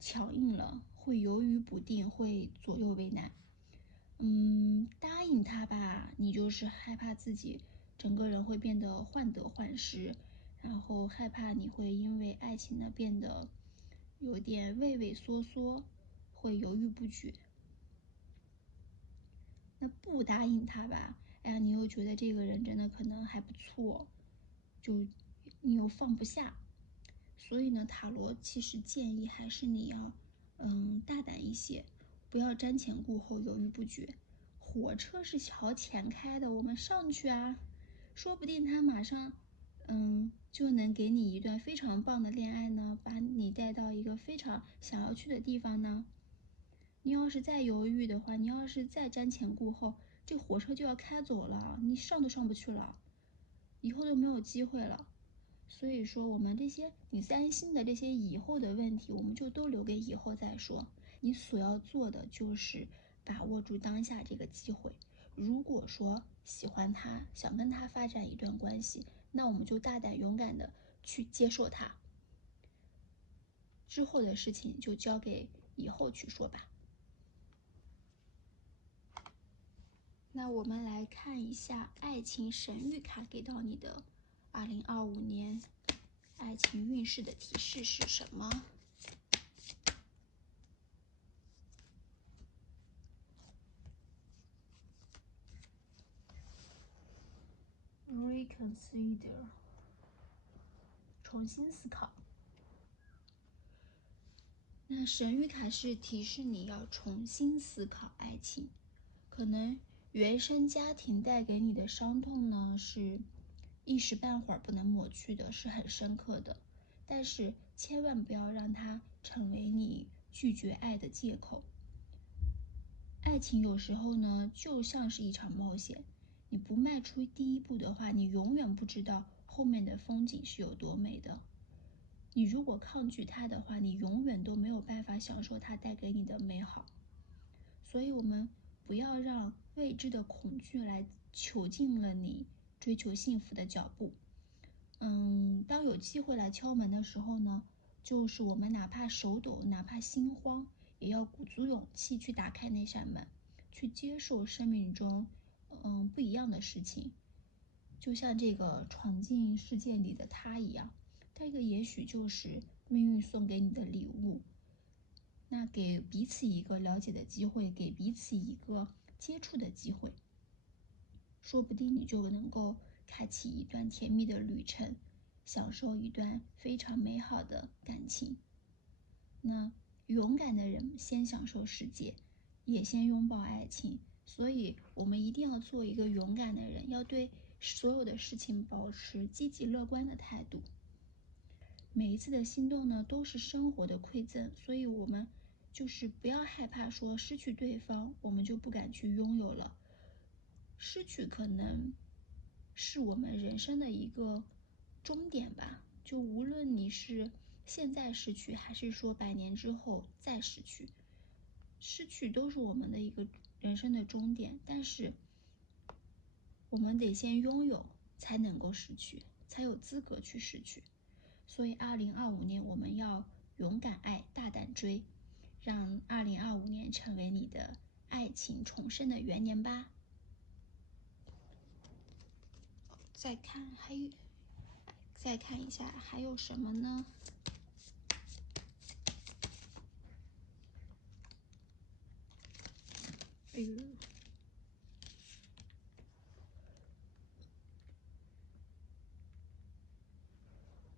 强硬了，会犹豫不定，会左右为难。答应他吧，你就是害怕自己整个人会变得患得患失，然后害怕你会因为爱情呢变得有点畏畏缩缩，会犹豫不决。那不答应他吧，哎呀，你又觉得这个人真的可能还不错，就你又放不下。所以呢，塔罗其实建议还是你要大胆一些，不要瞻前顾后，犹豫不决。火车是朝前开的，我们上去啊，说不定他马上就能给你一段非常棒的恋爱呢，把你带到一个非常想要去的地方呢。你要是再犹豫的话，你要是再瞻前顾后，这火车就要开走了，你上都上不去了，以后就没有机会了。所以说，我们这些你担心的这些以后的问题，我们就都留给以后再说。你所要做的就是把握住当下这个机会。如果说喜欢他，想跟他发展一段关系，那我们就大胆勇敢的去接受他。之后的事情就交给以后去说吧。那我们来看一下爱情神谕卡给到你的2025年爱情运势的提示是什么？Reconsider， 重新思考。那神谕卡是提示你要重新思考爱情，可能原生家庭带给你的伤痛呢，是一时半会儿不能抹去的，是很深刻的。但是千万不要让它成为你拒绝爱的借口。爱情有时候呢，就像是一场冒险，你不迈出第一步的话，你永远不知道后面的风景是有多美的。你如果抗拒它的话，你永远都没有办法享受它带给你的美好。所以我们不要让未知的恐惧来囚禁了你追求幸福的脚步。当有机会来敲门的时候呢，就是我们哪怕手抖，哪怕心慌，也要鼓足勇气去打开那扇门，去接受生命中不一样的事情。就像这个闯进世界里的他一样，这个也许就是命运送给你的礼物。那给彼此一个了解的机会，给彼此一个接触的机会，说不定你就能够开启一段甜蜜的旅程，享受一段非常美好的感情。那勇敢的人先享受世界，也先拥抱爱情。所以我们一定要做一个勇敢的人，要对所有的事情保持积极乐观的态度。每一次的心动呢，都是生活的馈赠，所以我们就是不要害怕说失去对方，我们就不敢去拥有了。失去可能是我们人生的一个终点吧，就无论你是现在失去，还是说100年之后再失去，失去都是我们的一个人生的终点。但是我们得先拥有，才能够失去，才有资格去失去。所以2025年我们要勇敢爱，大胆追，让2025年成为你的爱情重生的元年吧。再看一下还有什么呢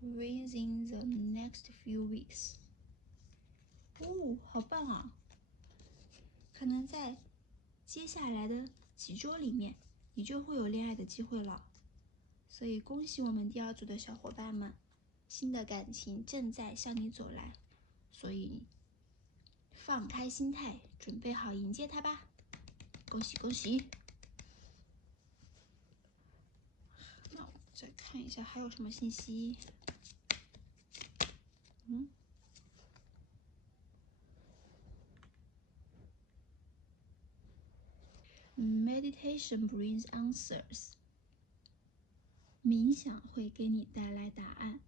？Within the next few weeks。好棒啊！可能在接下来的几周里面，你就会有恋爱的机会了。所以恭喜我们第2组的小伙伴们，新的感情正在向你走来，所以放开心态，准备好迎接它吧。恭喜恭喜！那我再看一下还有什么信息。Meditation brings answers。冥想会给你带来答案。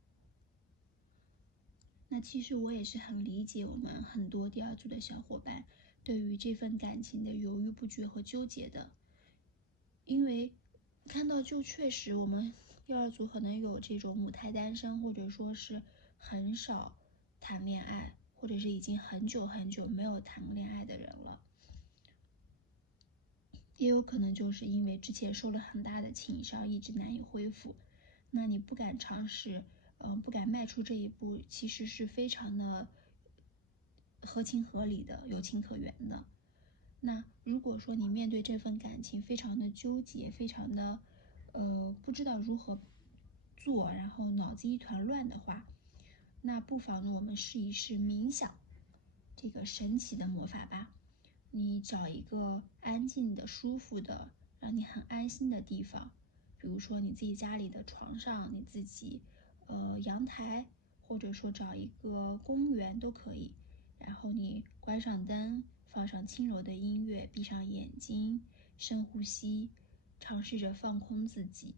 那其实我也是很理解我们很多第2组的小伙伴对于这份感情的犹豫不决和纠结的，因为看到就确实我们第2组可能有这种母胎单身，或者说是很少谈恋爱，或者是已经很久很久没有谈恋爱的人了。也有可能就是因为之前受了很大的情伤，一直难以恢复。那你不敢尝试，不敢迈出这一步，其实是非常的合情合理的，有情可原的。那如果说你面对这份感情非常的纠结，非常的不知道如何做，然后脑子一团乱的话，那不妨我们试一试冥想这个神奇的魔法吧。你找一个安静的、舒服的、让你很安心的地方，比如说你自己家里的床上，你自己阳台，或者说找一个公园都可以。然后你关上灯，放上轻柔的音乐，闭上眼睛，深呼吸，尝试着放空自己，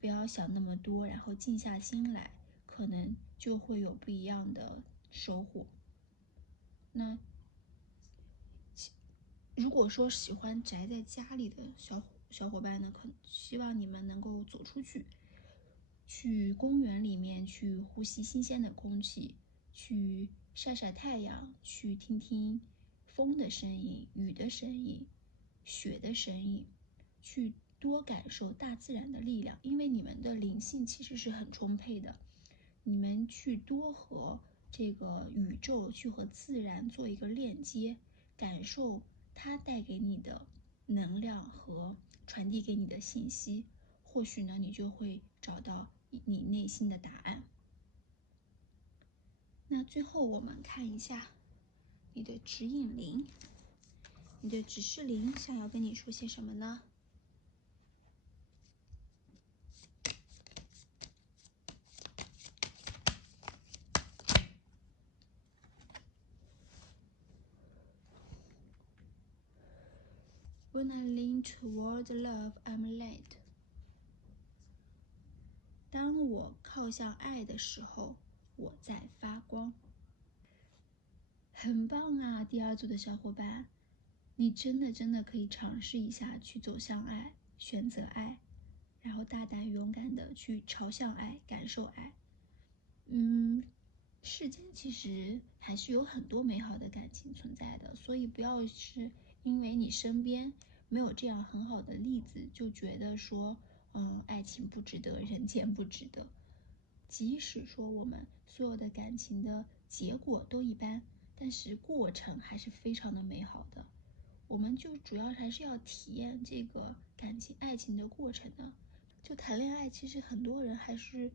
不要想那么多，然后静下心来，可能就会有不一样的收获。那如果说喜欢宅在家里的小伙伴呢，可能希望你们能够走出去，去公园里面去呼吸新鲜的空气，去晒晒太阳，去听听风的声音、雨的声音、雪的声音，去多感受大自然的力量。因为你们的灵性其实是很充沛的，你们去多和这个宇宙去和自然做一个链接，感受它带给你的能量和传递给你的信息，或许呢，你就会找到你内心的答案。那最后我们看一下你的指引灵，你的指示灵想要跟你说些什么呢？When I lean toward love, I'm led. 当我靠向爱的时候，我在发光。很棒啊，第二组的小伙伴，你真的可以尝试一下去走向爱，选择爱，然后大胆勇敢的去朝向爱，感受爱。世间其实还是有很多美好的感情存在的，所以不要是因为你身边没有这样很好的例子，就觉得说，爱情不值得，人间不值得。即使说我们所有的感情的结果都一般，但是过程还是非常的美好的。我们就主要还是要体验这个爱情的过程的。就谈恋爱，其实很多人还是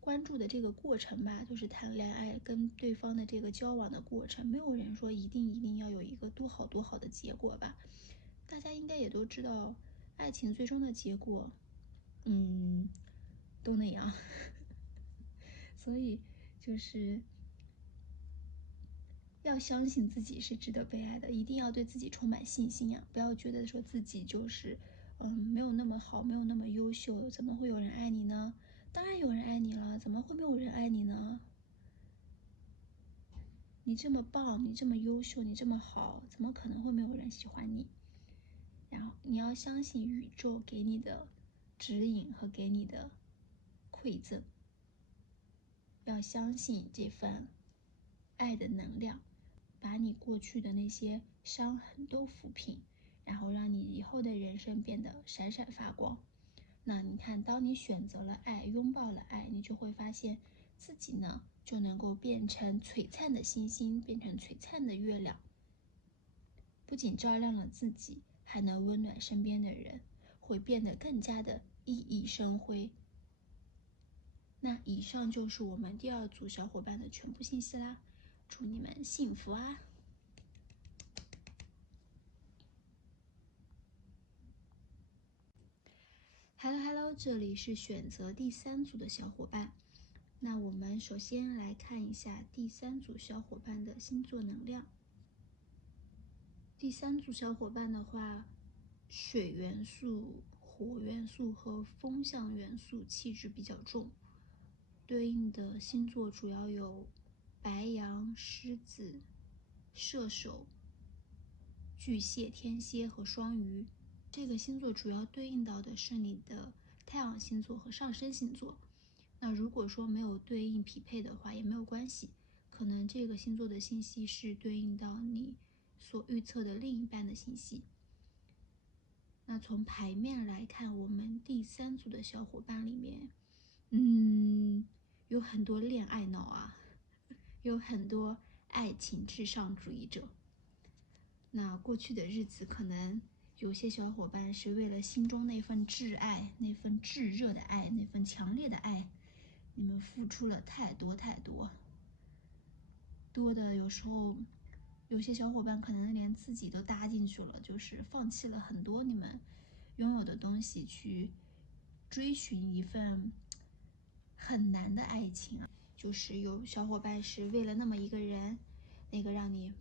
关注的这个过程吧，就是谈恋爱跟对方的这个交往的过程，没有人说一定要有一个多好的结果吧。大家应该也都知道，爱情最终的结果，都那样。所以就是要相信自己是值得被爱的，一定要对自己充满信心呀！不要觉得说自己就是没有那么好，没有那么优秀，怎么会有人爱你呢？当然有人爱你了，怎么会没有人爱你呢？你这么棒，你这么优秀，你这么好，怎么可能会没有人喜欢你？然后你要相信宇宙给你的指引和给你的馈赠，要相信这份爱的能量，把你过去的那些伤痕都抚平，然后让你以后的人生变得闪闪发光。那你看，当你选择了爱，拥抱了爱，你就会发现自己呢就能够变成璀璨的星星，变成璀璨的月亮，不仅照亮了自己，还能温暖身边的人，会变得更加的熠熠生辉。那以上就是我们第二组小伙伴的全部信息啦，祝你们幸福啊！Hello， 这里是选择第三组的小伙伴。那我们首先来看一下第三组小伙伴的星座能量。第三组小伙伴的话，水元素、火元素和风象元素气质比较重，对应的星座主要有白羊、狮子、射手、巨蟹、天蝎和双鱼。这个星座主要对应到的是你的太阳星座和上升星座。那如果说没有对应匹配的话，也没有关系，可能这个星座的信息是对应到你所预测的另一半的信息。那从牌面来看，我们第三组的小伙伴里面，有很多恋爱脑啊，有很多爱情至上主义者。那过去的日子，可能有些小伙伴是为了心中那份挚爱，那份炙热的爱，那份强烈的爱，你们付出了太多，多的有时候有些小伙伴可能连自己都搭进去了，就是放弃了很多你们拥有的东西，去追寻一份很难的爱情啊。就是有小伙伴是为了那么一个人，那个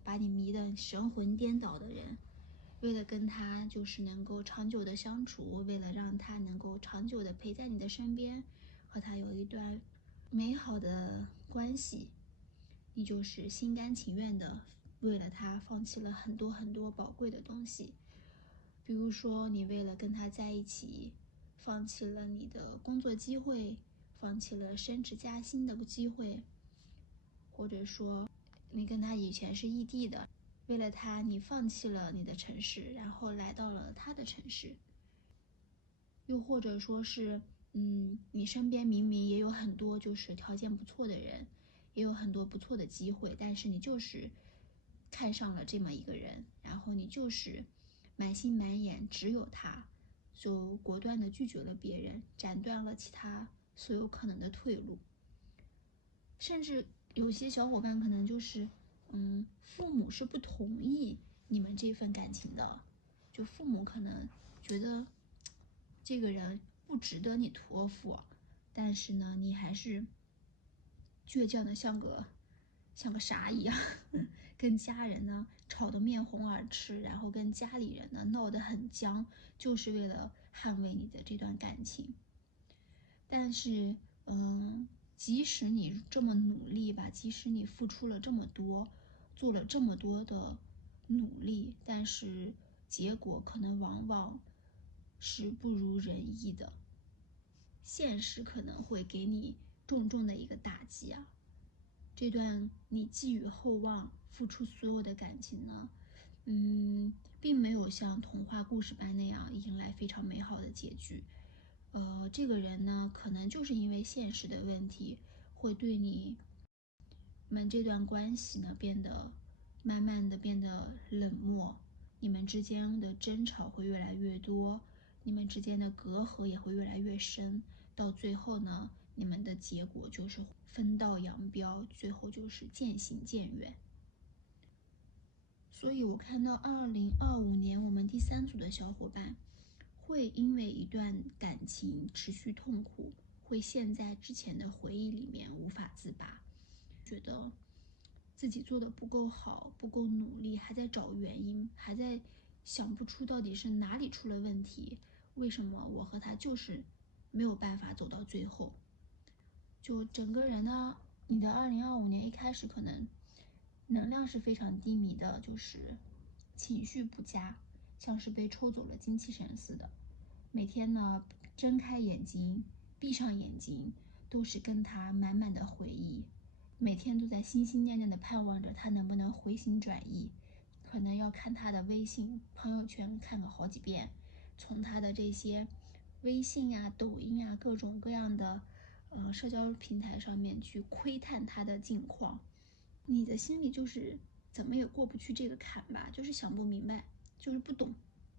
把你迷得神魂颠倒的人，为了跟他就是能够长久的相处，为了让他能够长久的陪在你的身边，和他有一段美好的关系，你就是心甘情愿的为了他放弃了很多宝贵的东西。比如说你为了跟他在一起，放弃了你的工作机会，放弃了升职加薪的机会，或者说你跟他以前是异地的，为了他你放弃了你的城市，然后来到了他的城市。又或者说是你身边明明也有很多就是条件不错的人，也有很多不错的机会，但是你就是看上了这么一个人，然后你就是满心满眼只有他，就果断的拒绝了别人，斩断了其他所有可能的退路。甚至有些小伙伴可能就是父母是不同意你们这份感情的，就父母可能觉得这个人不值得你托付，但是呢你还是倔强的像个傻一样跟家人呢吵得面红耳赤，然后跟家里人呢闹得很僵，就是为了捍卫你的这段感情。但是即使你这么努力吧，即使你付出了这么多，做了这么多的努力，但是结果可能往往是不如人意的。现实可能会给你重重的一个打击啊！这段你寄予厚望、付出所有的感情呢，并没有像童话故事般那样迎来非常美好的结局。这个人呢，可能就是因为现实的问题，会对你们这段关系呢慢慢的变得冷漠，你们之间的争吵会越来越多，你们之间的隔阂也会越来越深，到最后呢，你们的结果就是分道扬镳，最后就是渐行渐远。所以我看到2025年我们第3组的小伙伴会因为一段感情持续痛苦，会陷在之前的回忆里面无法自拔，觉得自己做的不够好，不够努力，还在找原因，还在想不出到底是哪里出了问题，为什么我和他就是没有办法走到最后。就整个人呢，你的2025年一开始可能能量是非常低迷的，就是情绪不佳，像是被抽走了精气神似的。每天呢，睁开眼睛闭上眼睛都是跟他满满的回忆，每天都在心心念念的盼望着他能不能回心转意，可能要看他的微信朋友圈看个好几遍，从他的这些微信啊、抖音啊各种各样的社交平台上面去窥探他的近况。你的心里就是怎么也过不去这个坎吧，就是想不明白，就是不懂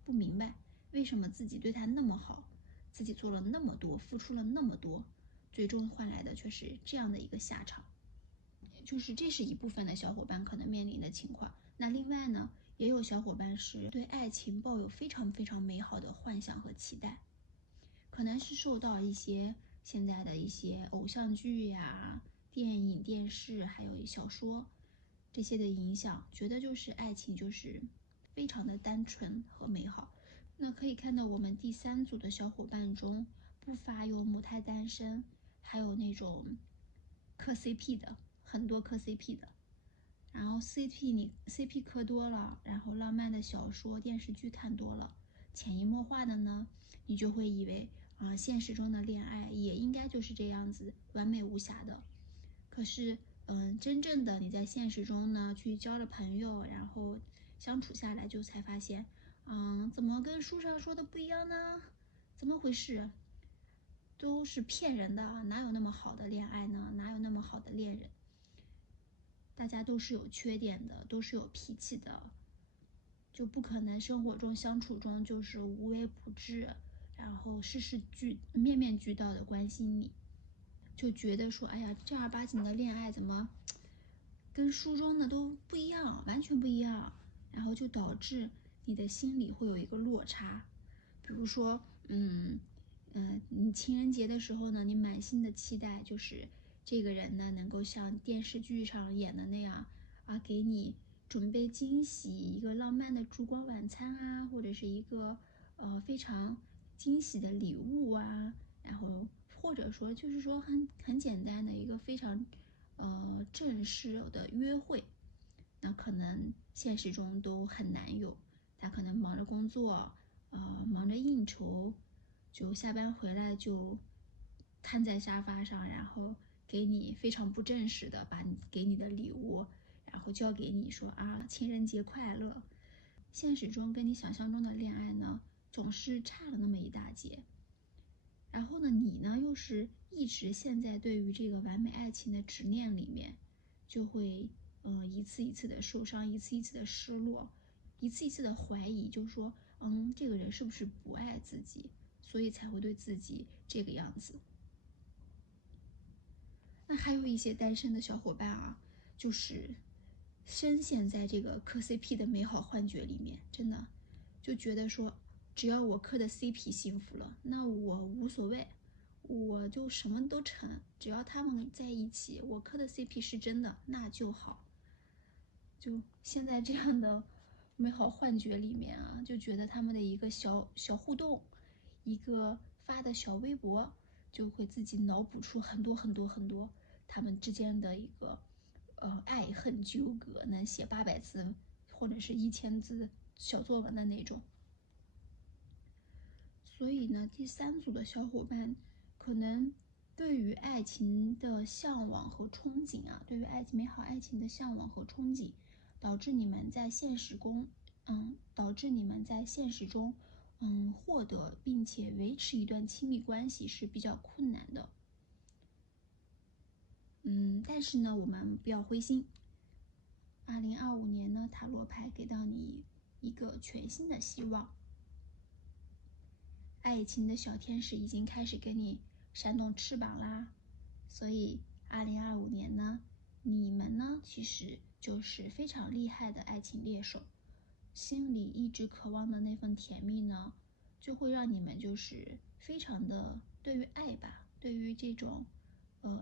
不明白为什么自己对他那么好，自己做了那么多，付出了那么多，最终换来的却是这样的一个下场。就是这是一部分的小伙伴可能面临的情况。那另外呢，也有小伙伴是对爱情抱有非常非常美好的幻想和期待，可能是受到一些现在的一些偶像剧呀、电影、电视还有小说这些的影响，觉得就是爱情就是非常的单纯和美好。那可以看到我们第3组的小伙伴中，不乏有母胎单身，还有那种磕 CP 的，很多磕 CP 的。然后 CP 磕多了，然后浪漫的小说、电视剧看多了，潜移默化的呢，你就会以为现实中的恋爱也应该就是这样子完美无瑕的。可是真正的你在现实中呢，去交了朋友，然后相处下来，就才发现怎么跟书上说的不一样呢？怎么回事？都是骗人的，哪有那么好的恋爱呢？哪有那么好的恋人？大家都是有缺点的，都是有脾气的，就不可能生活中相处中就是无微不至，然后面面俱到的关心你，就觉得说，哎呀，正儿八经的恋爱怎么跟书中的都不一样，完全不一样，然后就导致你的心里会有一个落差。比如说，你情人节的时候呢，你满心的期待就是这个人呢能够像电视剧上演的那样给你准备惊喜，一个浪漫的烛光晚餐啊，或者是一个非常惊喜的礼物啊，然后或者说就是说很简单的一个非常正式的约会，那可能现实中都很难有。他可能忙着工作，忙着应酬，就下班回来就瘫在沙发上，然后给你非常不正式的给你的礼物，然后交给你说情人节快乐。现实中跟你想象中的恋爱呢，总是差了那么一大截。然后呢，你呢又是一直陷在对于这个完美爱情的执念里面，就会一次一次的受伤，一次一次的失落，一次一次的怀疑，就是说这个人是不是不爱自己，所以才会对自己这个样子。那还有一些单身的小伙伴啊，就是深陷在这个磕 CP 的美好幻觉里面，真的就觉得说，只要我磕的 CP 幸福了，那我无所谓，我就什么都成，只要他们在一起，我磕的 CP 是真的，那就好。就现在这样的美好幻觉里面啊，就觉得他们的一个小小互动，一个发的小微博，就会自己脑补出很多很多很多他们之间的一个爱恨纠葛，能写800字或者是1000字小作文的那种。所以呢，第三组的小伙伴可能对于爱情的向往和憧憬啊，对于美好爱情的向往和憧憬，导致你们在现实中，获得并且维持一段亲密关系是比较困难的。但是呢，我们不要灰心。2025年呢，塔罗牌给到你一个全新的希望。爱情的小天使已经开始给你扇动翅膀啦，所以2025年呢，你们呢其实就是非常厉害的爱情猎手，心里一直渴望的那份甜蜜呢，就会让你们就是非常的对于爱吧，对于这种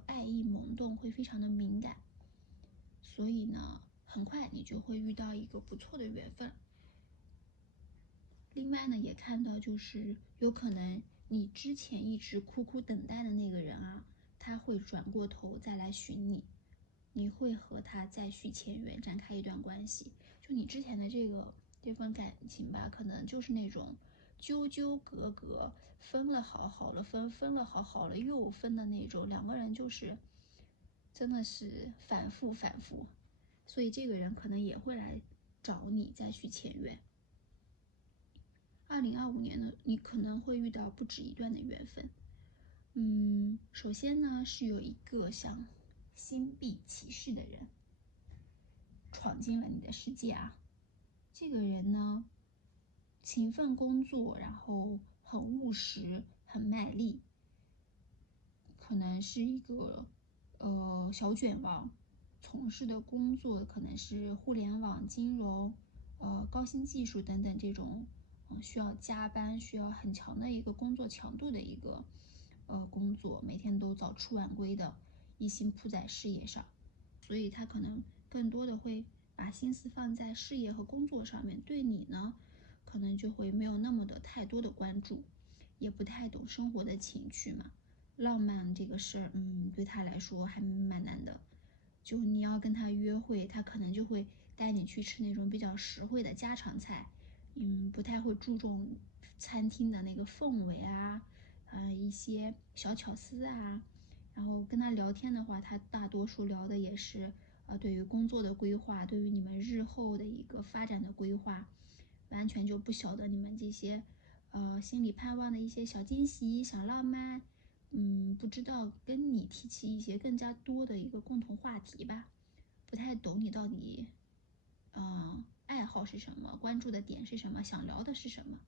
爱意萌动会非常的敏感，所以呢，很快你就会遇到一个不错的缘分。另外呢，也看到就是有可能你之前一直苦苦等待的那个人啊，他会转过头再来寻你，你会和他再续前缘，展开一段关系。就你之前的这份感情吧，可能就是那种纠纠葛葛，分了好好了分，分了好好了又分的那种，两个人就是真的是反复，所以这个人可能也会来找你再续前缘。2025年呢，你可能会遇到不止一段的缘分。首先呢，是有一个像星币骑士的人闯进了你的世界啊。这个人呢，勤奋工作，然后很务实，很卖力，可能是一个小卷王，从事的工作可能是互联网、金融、高新技术等等这种需要加班、需要很强的一个工作强度的一个工作，每天都早出晚归的，一心扑在事业上，所以他可能更多的会把心思放在事业和工作上面，对你呢，可能就会没有那么的太多的关注，也不太懂生活的情趣嘛。浪漫这个事儿，对他来说还蛮难的。就你要跟他约会，他可能就会带你去吃那种比较实惠的家常菜，不太会注重餐厅的那个氛围啊，一些小巧思啊。然后跟他聊天的话，他大多数聊的也是对于工作的规划，对于你们日后的一个发展的规划，完全就不晓得你们这些心里盼望的一些小惊喜、小浪漫。不知道跟你提起一些更加多的一个共同话题吧，不太懂你到底，爱好是什么，关注的点是什么，想聊的是什么。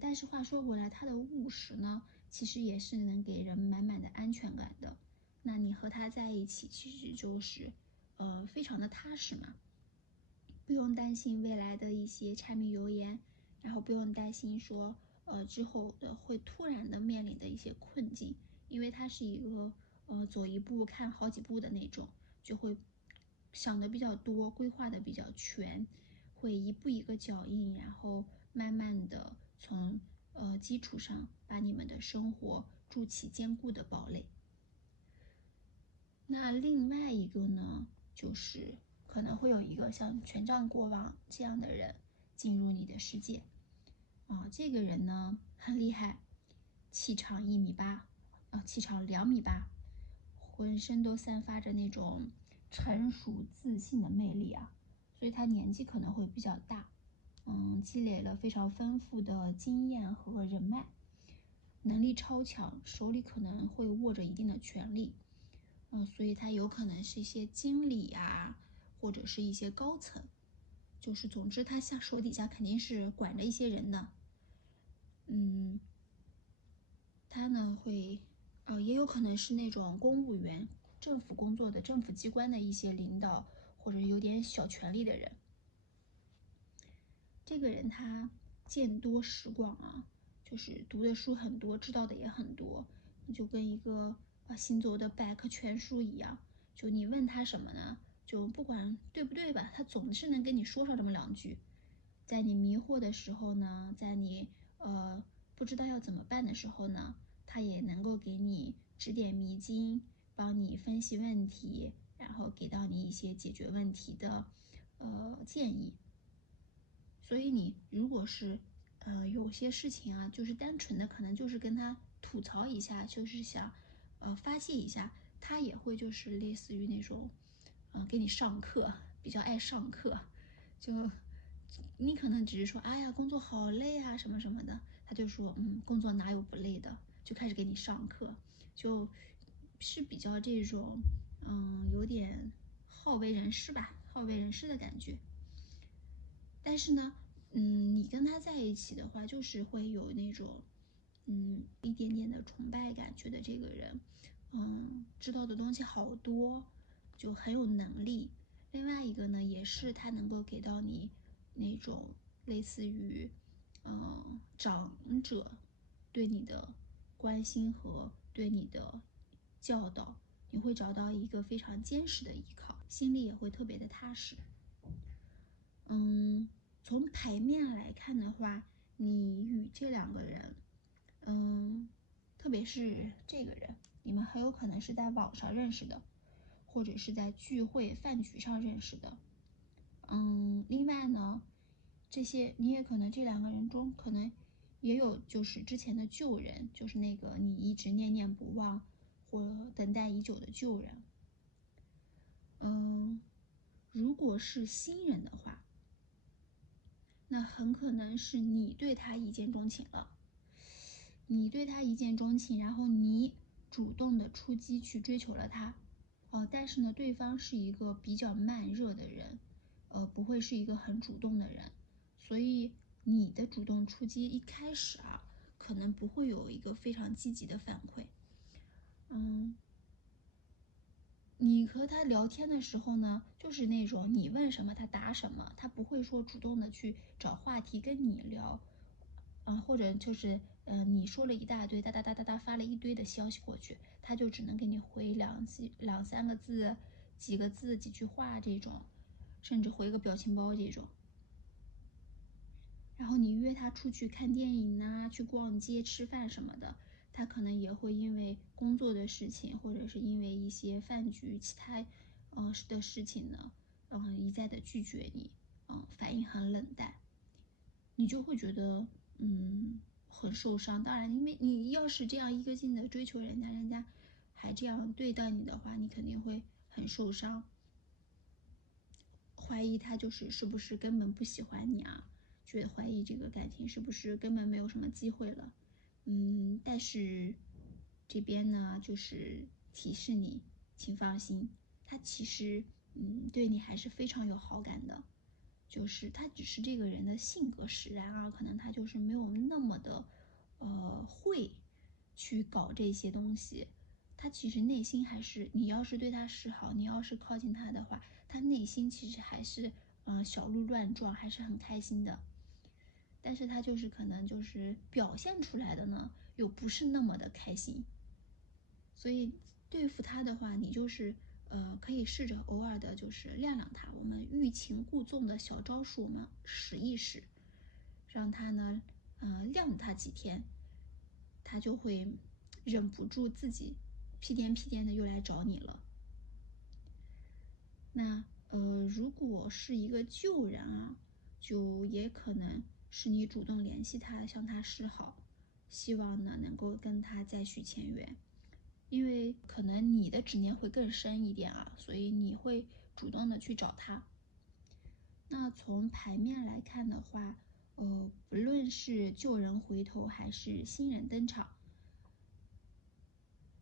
但是话说回来，他的务实呢，其实也是能给人满满的安全感的。那你和他在一起，其实就是非常的踏实嘛，不用担心未来的一些柴米油盐，然后不用担心说之后的会突然的面临的一些困境，因为他是一个走一步看好几步的那种，就会想的比较多，规划的比较全，会一步一个脚印，然后慢慢的从基础上把你们的生活筑起坚固的堡垒。那另外一个呢，就是可能会有一个像权杖国王这样的人进入你的世界这个人呢很厉害，气场1.8米，气场2.8米，浑身都散发着那种成熟自信的魅力啊，所以他年纪可能会比较大，积累了非常丰富的经验和人脉，能力超强，手里可能会握着一定的权力。所以他有可能是一些经理啊，或者是一些高层，就是总之他手底下肯定是管着一些人的。他呢会，也有可能是那种公务员、政府工作的政府机关的一些领导，或者有点小权力的人。这个人他见多识广啊，就是读的书很多，知道的也很多，就跟一个行走的百科全书一样。就你问他什么呢，就不管对不对吧，他总是能跟你说上这么两句。在你迷惑的时候呢，在你不知道要怎么办的时候呢，他也能够给你指点迷津，帮你分析问题，然后给到你一些解决问题的建议。所以你如果是有些事情啊，就是单纯的可能就是跟他吐槽一下，就是想发泄一下，他也会就是类似于那种给你上课，比较爱上课，就你可能只是说哎呀工作好累啊什么什么的，他就说工作哪有不累的，就开始给你上课，就是比较这种有点好为人师吧，好为人师的感觉。但是呢，你跟他在一起的话，就是会有那种，一点点的崇拜感，觉得这个人，知道的东西好多，就很有能力。另外一个呢，也是他能够给到你那种类似于，长者对你的关心和对你的教导，你会找到一个非常坚实的依靠，心里也会特别的踏实。从牌面来看的话，你与这两个人，特别是这个人，你们很有可能是在网上认识的，或者是在聚会饭局上认识的。另外呢，这些你也可能这两个人中可能也有就是之前的旧人，就是那个你一直念念不忘或等待已久的旧人。如果是新人的话，那很可能是你对他一见钟情了，你对他一见钟情，然后你主动的出击去追求了他，但是呢，对方是一个比较慢热的人，不会是一个很主动的人，所以你的主动出击一开始啊，可能不会有一个非常积极的反馈，你和他聊天的时候呢，就是那种你问什么他答什么，他不会说主动的去找话题跟你聊，或者就是你说了一大堆，哒哒哒哒哒发了一堆的消息过去，他就只能给你回两三个字、几个字、几句话这种，甚至回个表情包这种。然后你约他出去看电影啊，去逛街、吃饭什么的，他可能也会因为工作的事情，或者是因为一些饭局其他的事情呢，一再的拒绝你，反应很冷淡，你就会觉得很受伤。当然，因为你要是这样一个劲的追求人家，人家还这样对待你的话，你肯定会很受伤。怀疑他是不是根本不喜欢你啊？觉得怀疑这个感情是不是根本没有什么机会了？但是这边呢，就是提示你，请放心，他其实对你还是非常有好感的，就是他只是这个人的性格使然啊，可能他就是没有那么的会去搞这些东西。他其实内心还是，你要是对他示好，你要是靠近他的话，他内心其实还是小鹿乱撞，还是很开心的。但是他就是可能就是表现出来的呢，又不是那么的开心。所以对付他的话，你就是可以试着偶尔的就是晾晾他，我们欲擒故纵的小招数我们使一使，让他呢晾他几天，他就会忍不住自己屁颠屁颠的又来找你了。那如果是一个旧人啊，就也可能是你主动联系他，向他示好，希望呢能够跟他再续前缘。因为可能你的执念会更深一点啊，所以你会主动的去找他。那从牌面来看的话，不论是旧人回头还是新人登场，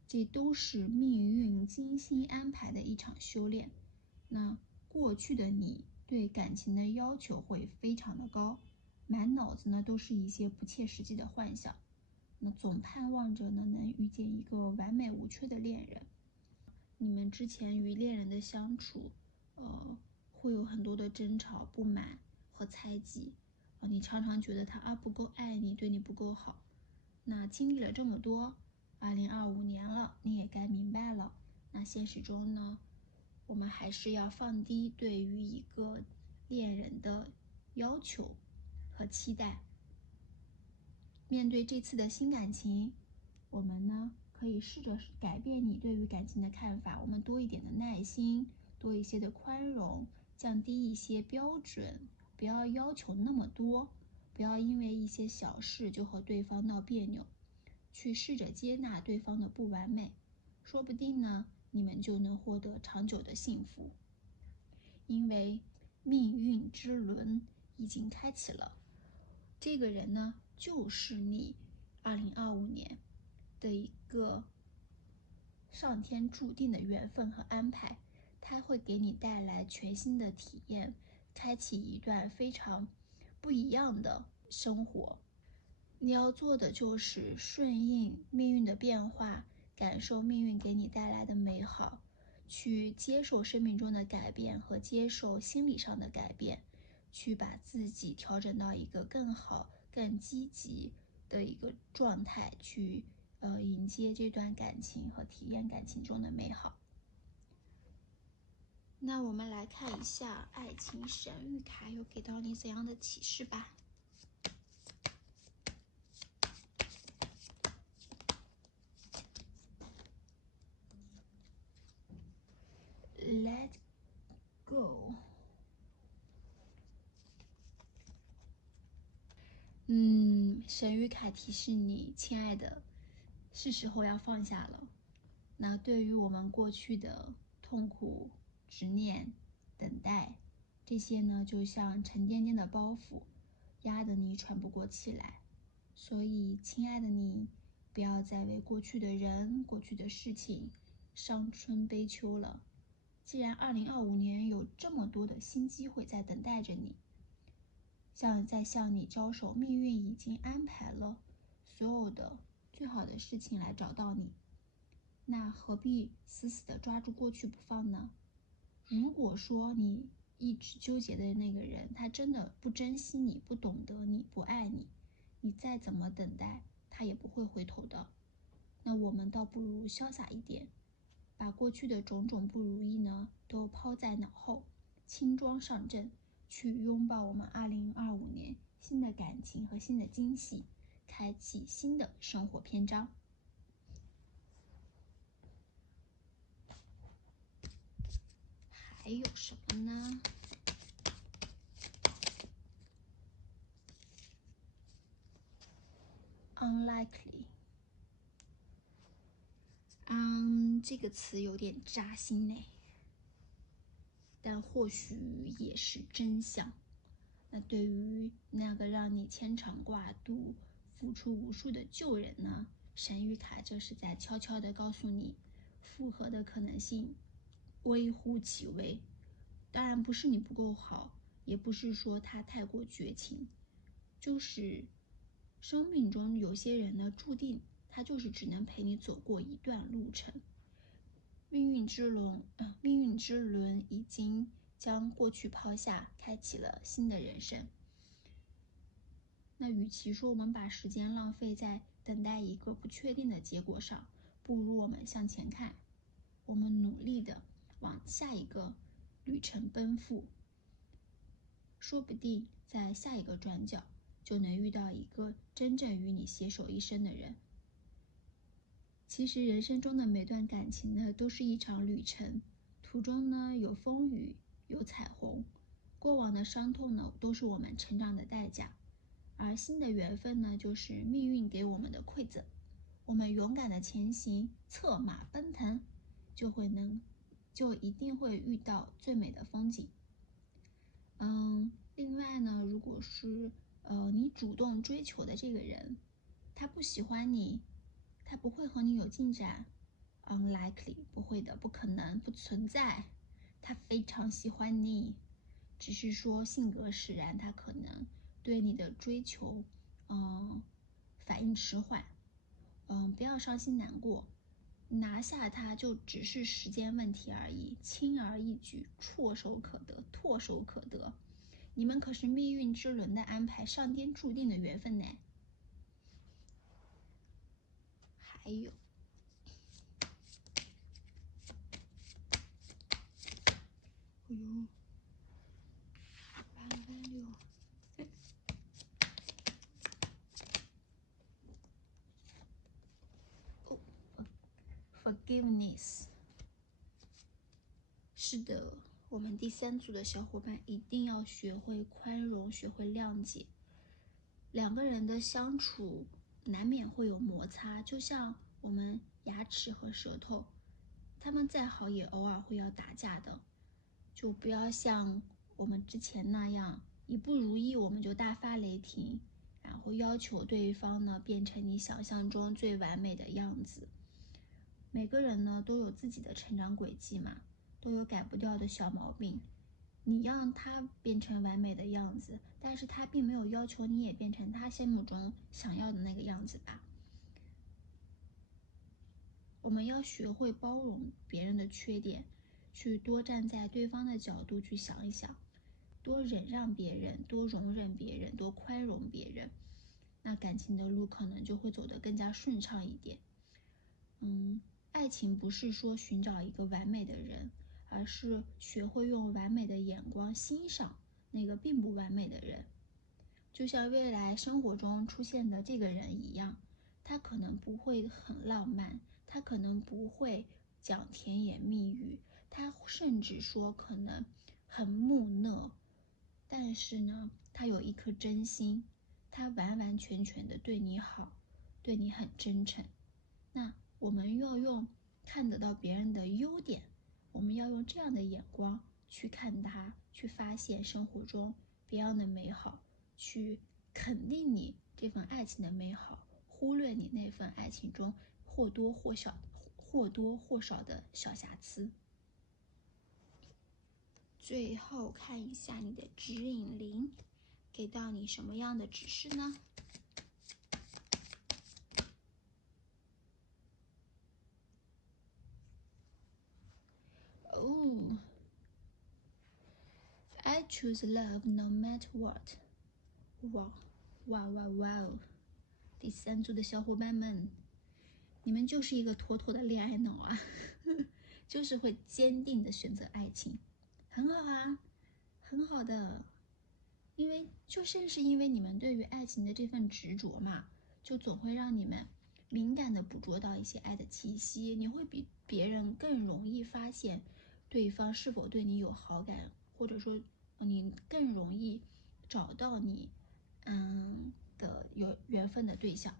这都是命运精心安排的一场修炼。那过去的你对感情的要求会非常的高，满脑子呢都是一些不切实际的幻想，那总盼望着呢能遇见一个完美无缺的恋人。你们之前与恋人的相处，会有很多的争吵、不满和猜忌，你常常觉得他不够爱你，对你不够好。那经历了这么多，2025年了，你也该明白了。那现实中呢，我们还是要放低对于一个恋人的要求和期待。面对这次的新感情，我们呢可以试着改变你对于感情的看法，我们多一点的耐心，多一些的宽容，降低一些标准，不要要求那么多，不要因为一些小事就和对方闹别扭，去试着接纳对方的不完美，说不定呢你们就能获得长久的幸福。因为命运之轮已经开启了，这个人呢就是你2025年的一个上天注定的缘分和安排，它会给你带来全新的体验，开启一段非常不一样的生活。你要做的就是顺应命运的变化，感受命运给你带来的美好，去接受生命中的改变和接受心理上的改变，去把自己调整到一个更好、更积极的一个状态，去迎接这段感情和体验感情中的美好。那我们来看一下爱情神谕卡有给到你怎样的启示吧。Let go。神谕卡提示你，亲爱的，是时候要放下了。那对于我们过去的痛苦、执念、等待，这些呢，就像沉甸甸的包袱，压得你喘不过气来。所以，亲爱的你，不要再为过去的人、过去的事情伤春悲秋了。既然2025年有这么多的新机会在等待着你，在向你招手，命运已经安排了所有的最好的事情来找到你，那何必死死地抓住过去不放呢？如果说你一直纠结的那个人，他真的不珍惜你，不懂得你，不爱你，你再怎么等待，他也不会回头的。那我们倒不如潇洒一点，把过去的种种不如意呢，都抛在脑后，轻装上阵，去拥抱我们2025年新的感情和新的惊喜，开启新的生活篇章。还有什么呢？Unlikely。这个词有点扎心呢，但或许也是真相。那对于那个让你牵肠挂肚、付出无数的旧人呢，神谕卡就是在悄悄地告诉你，复合的可能性微乎其微。当然不是你不够好，也不是说他太过绝情，就是生命中有些人呢，注定他就是只能陪你走过一段路程。命运之轮已经将过去抛下，开启了新的人生。那与其说我们把时间浪费在等待一个不确定的结果上，不如我们向前看，我们努力的往下一个旅程奔赴，说不定在下一个转角就能遇到一个真正与你携手一生的人。其实人生中的每段感情呢，都是一场旅程，途中呢有风雨，有彩虹，过往的伤痛呢，都是我们成长的代价，而新的缘分呢，就是命运给我们的馈赠。我们勇敢的前行，策马奔腾，就一定会遇到最美的风景。另外呢，如果是你主动追求的这个人，他不喜欢你，他不会和你有进展， unlikely， 不会的，不可能，不存在。他非常喜欢你，只是说性格使然，他可能对你的追求，反应迟缓。不要伤心难过，拿下他就只是时间问题而已，轻而易举，唾手可得，唾手可得。你们可是命运之轮的安排，上天注定的缘分呢。还有，哎呦，886。哦，forgiveness。是的，我们第3组的小伙伴一定要学会宽容，学会谅解。两个人的相处难免会有摩擦，就像我们牙齿和舌头，他们再好也偶尔会要打架的。就不要像我们之前那样，一不如意我们就大发雷霆，然后要求对方呢变成你想象中最完美的样子。每个人呢都有自己的成长轨迹嘛，都有改不掉的小毛病。你让他变成完美的样子，但是他并没有要求你也变成他心目中想要的那个样子吧。我们要学会包容别人的缺点，去多站在对方的角度去想一想，多忍让别人，多容忍别人，多宽容别人，那感情的路可能就会走得更加顺畅一点。爱情不是说寻找一个完美的人，而是学会用完美的眼光欣赏那个并不完美的人。就像未来生活中出现的这个人一样，他可能不会很浪漫，他可能不会讲甜言蜜语，他甚至说可能很木讷，但是呢，他有一颗真心，他完完全全的对你好，对你很真诚。那我们要用看得到别人的优点，我们要用这样的眼光去看他，去发现生活中别样的美好，去肯定你这份爱情的美好，忽略你那份爱情中或多或少的小瑕疵。最后看一下你的指引灵给到你什么样的指示呢？I choose love no matter what。 哇！第3组的小伙伴们，你们就是一个妥妥的恋爱脑啊就是会坚定的选择爱情，很好啊，很好的。正是因为你们对于爱情的这份执着嘛，就总会让你们敏感的捕捉到一些爱的气息，你会比别人更容易发现对方是否对你有好感，或者说你更容易找到你的有缘分的对象。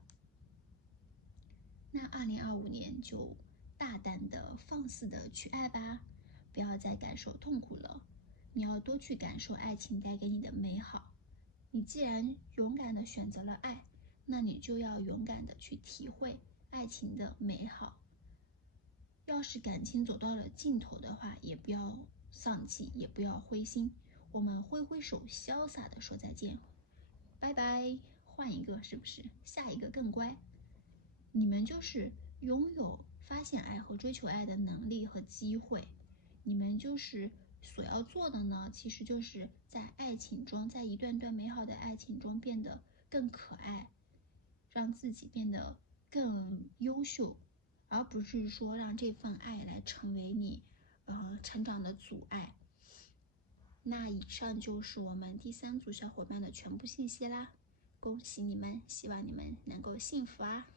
那2025年就大胆的放肆的去爱吧，不要再感受痛苦了，你要多去感受爱情带给你的美好。你既然勇敢的选择了爱，那你就要勇敢的去体会爱情的美好。要是感情走到了尽头的话，也不要丧气，也不要灰心，我们挥挥手，潇洒的说再见，拜拜，换一个，是不是？下一个更乖。你们就是拥有发现爱和追求爱的能力和机会，你们就是所要做的呢，其实就是在爱情中，在一段段美好的爱情中变得更可爱，让自己变得更优秀，而不是说让这份爱来成为你成长的阻碍。那以上就是我们第3组小伙伴的全部信息啦，恭喜你们，希望你们能够幸福啊！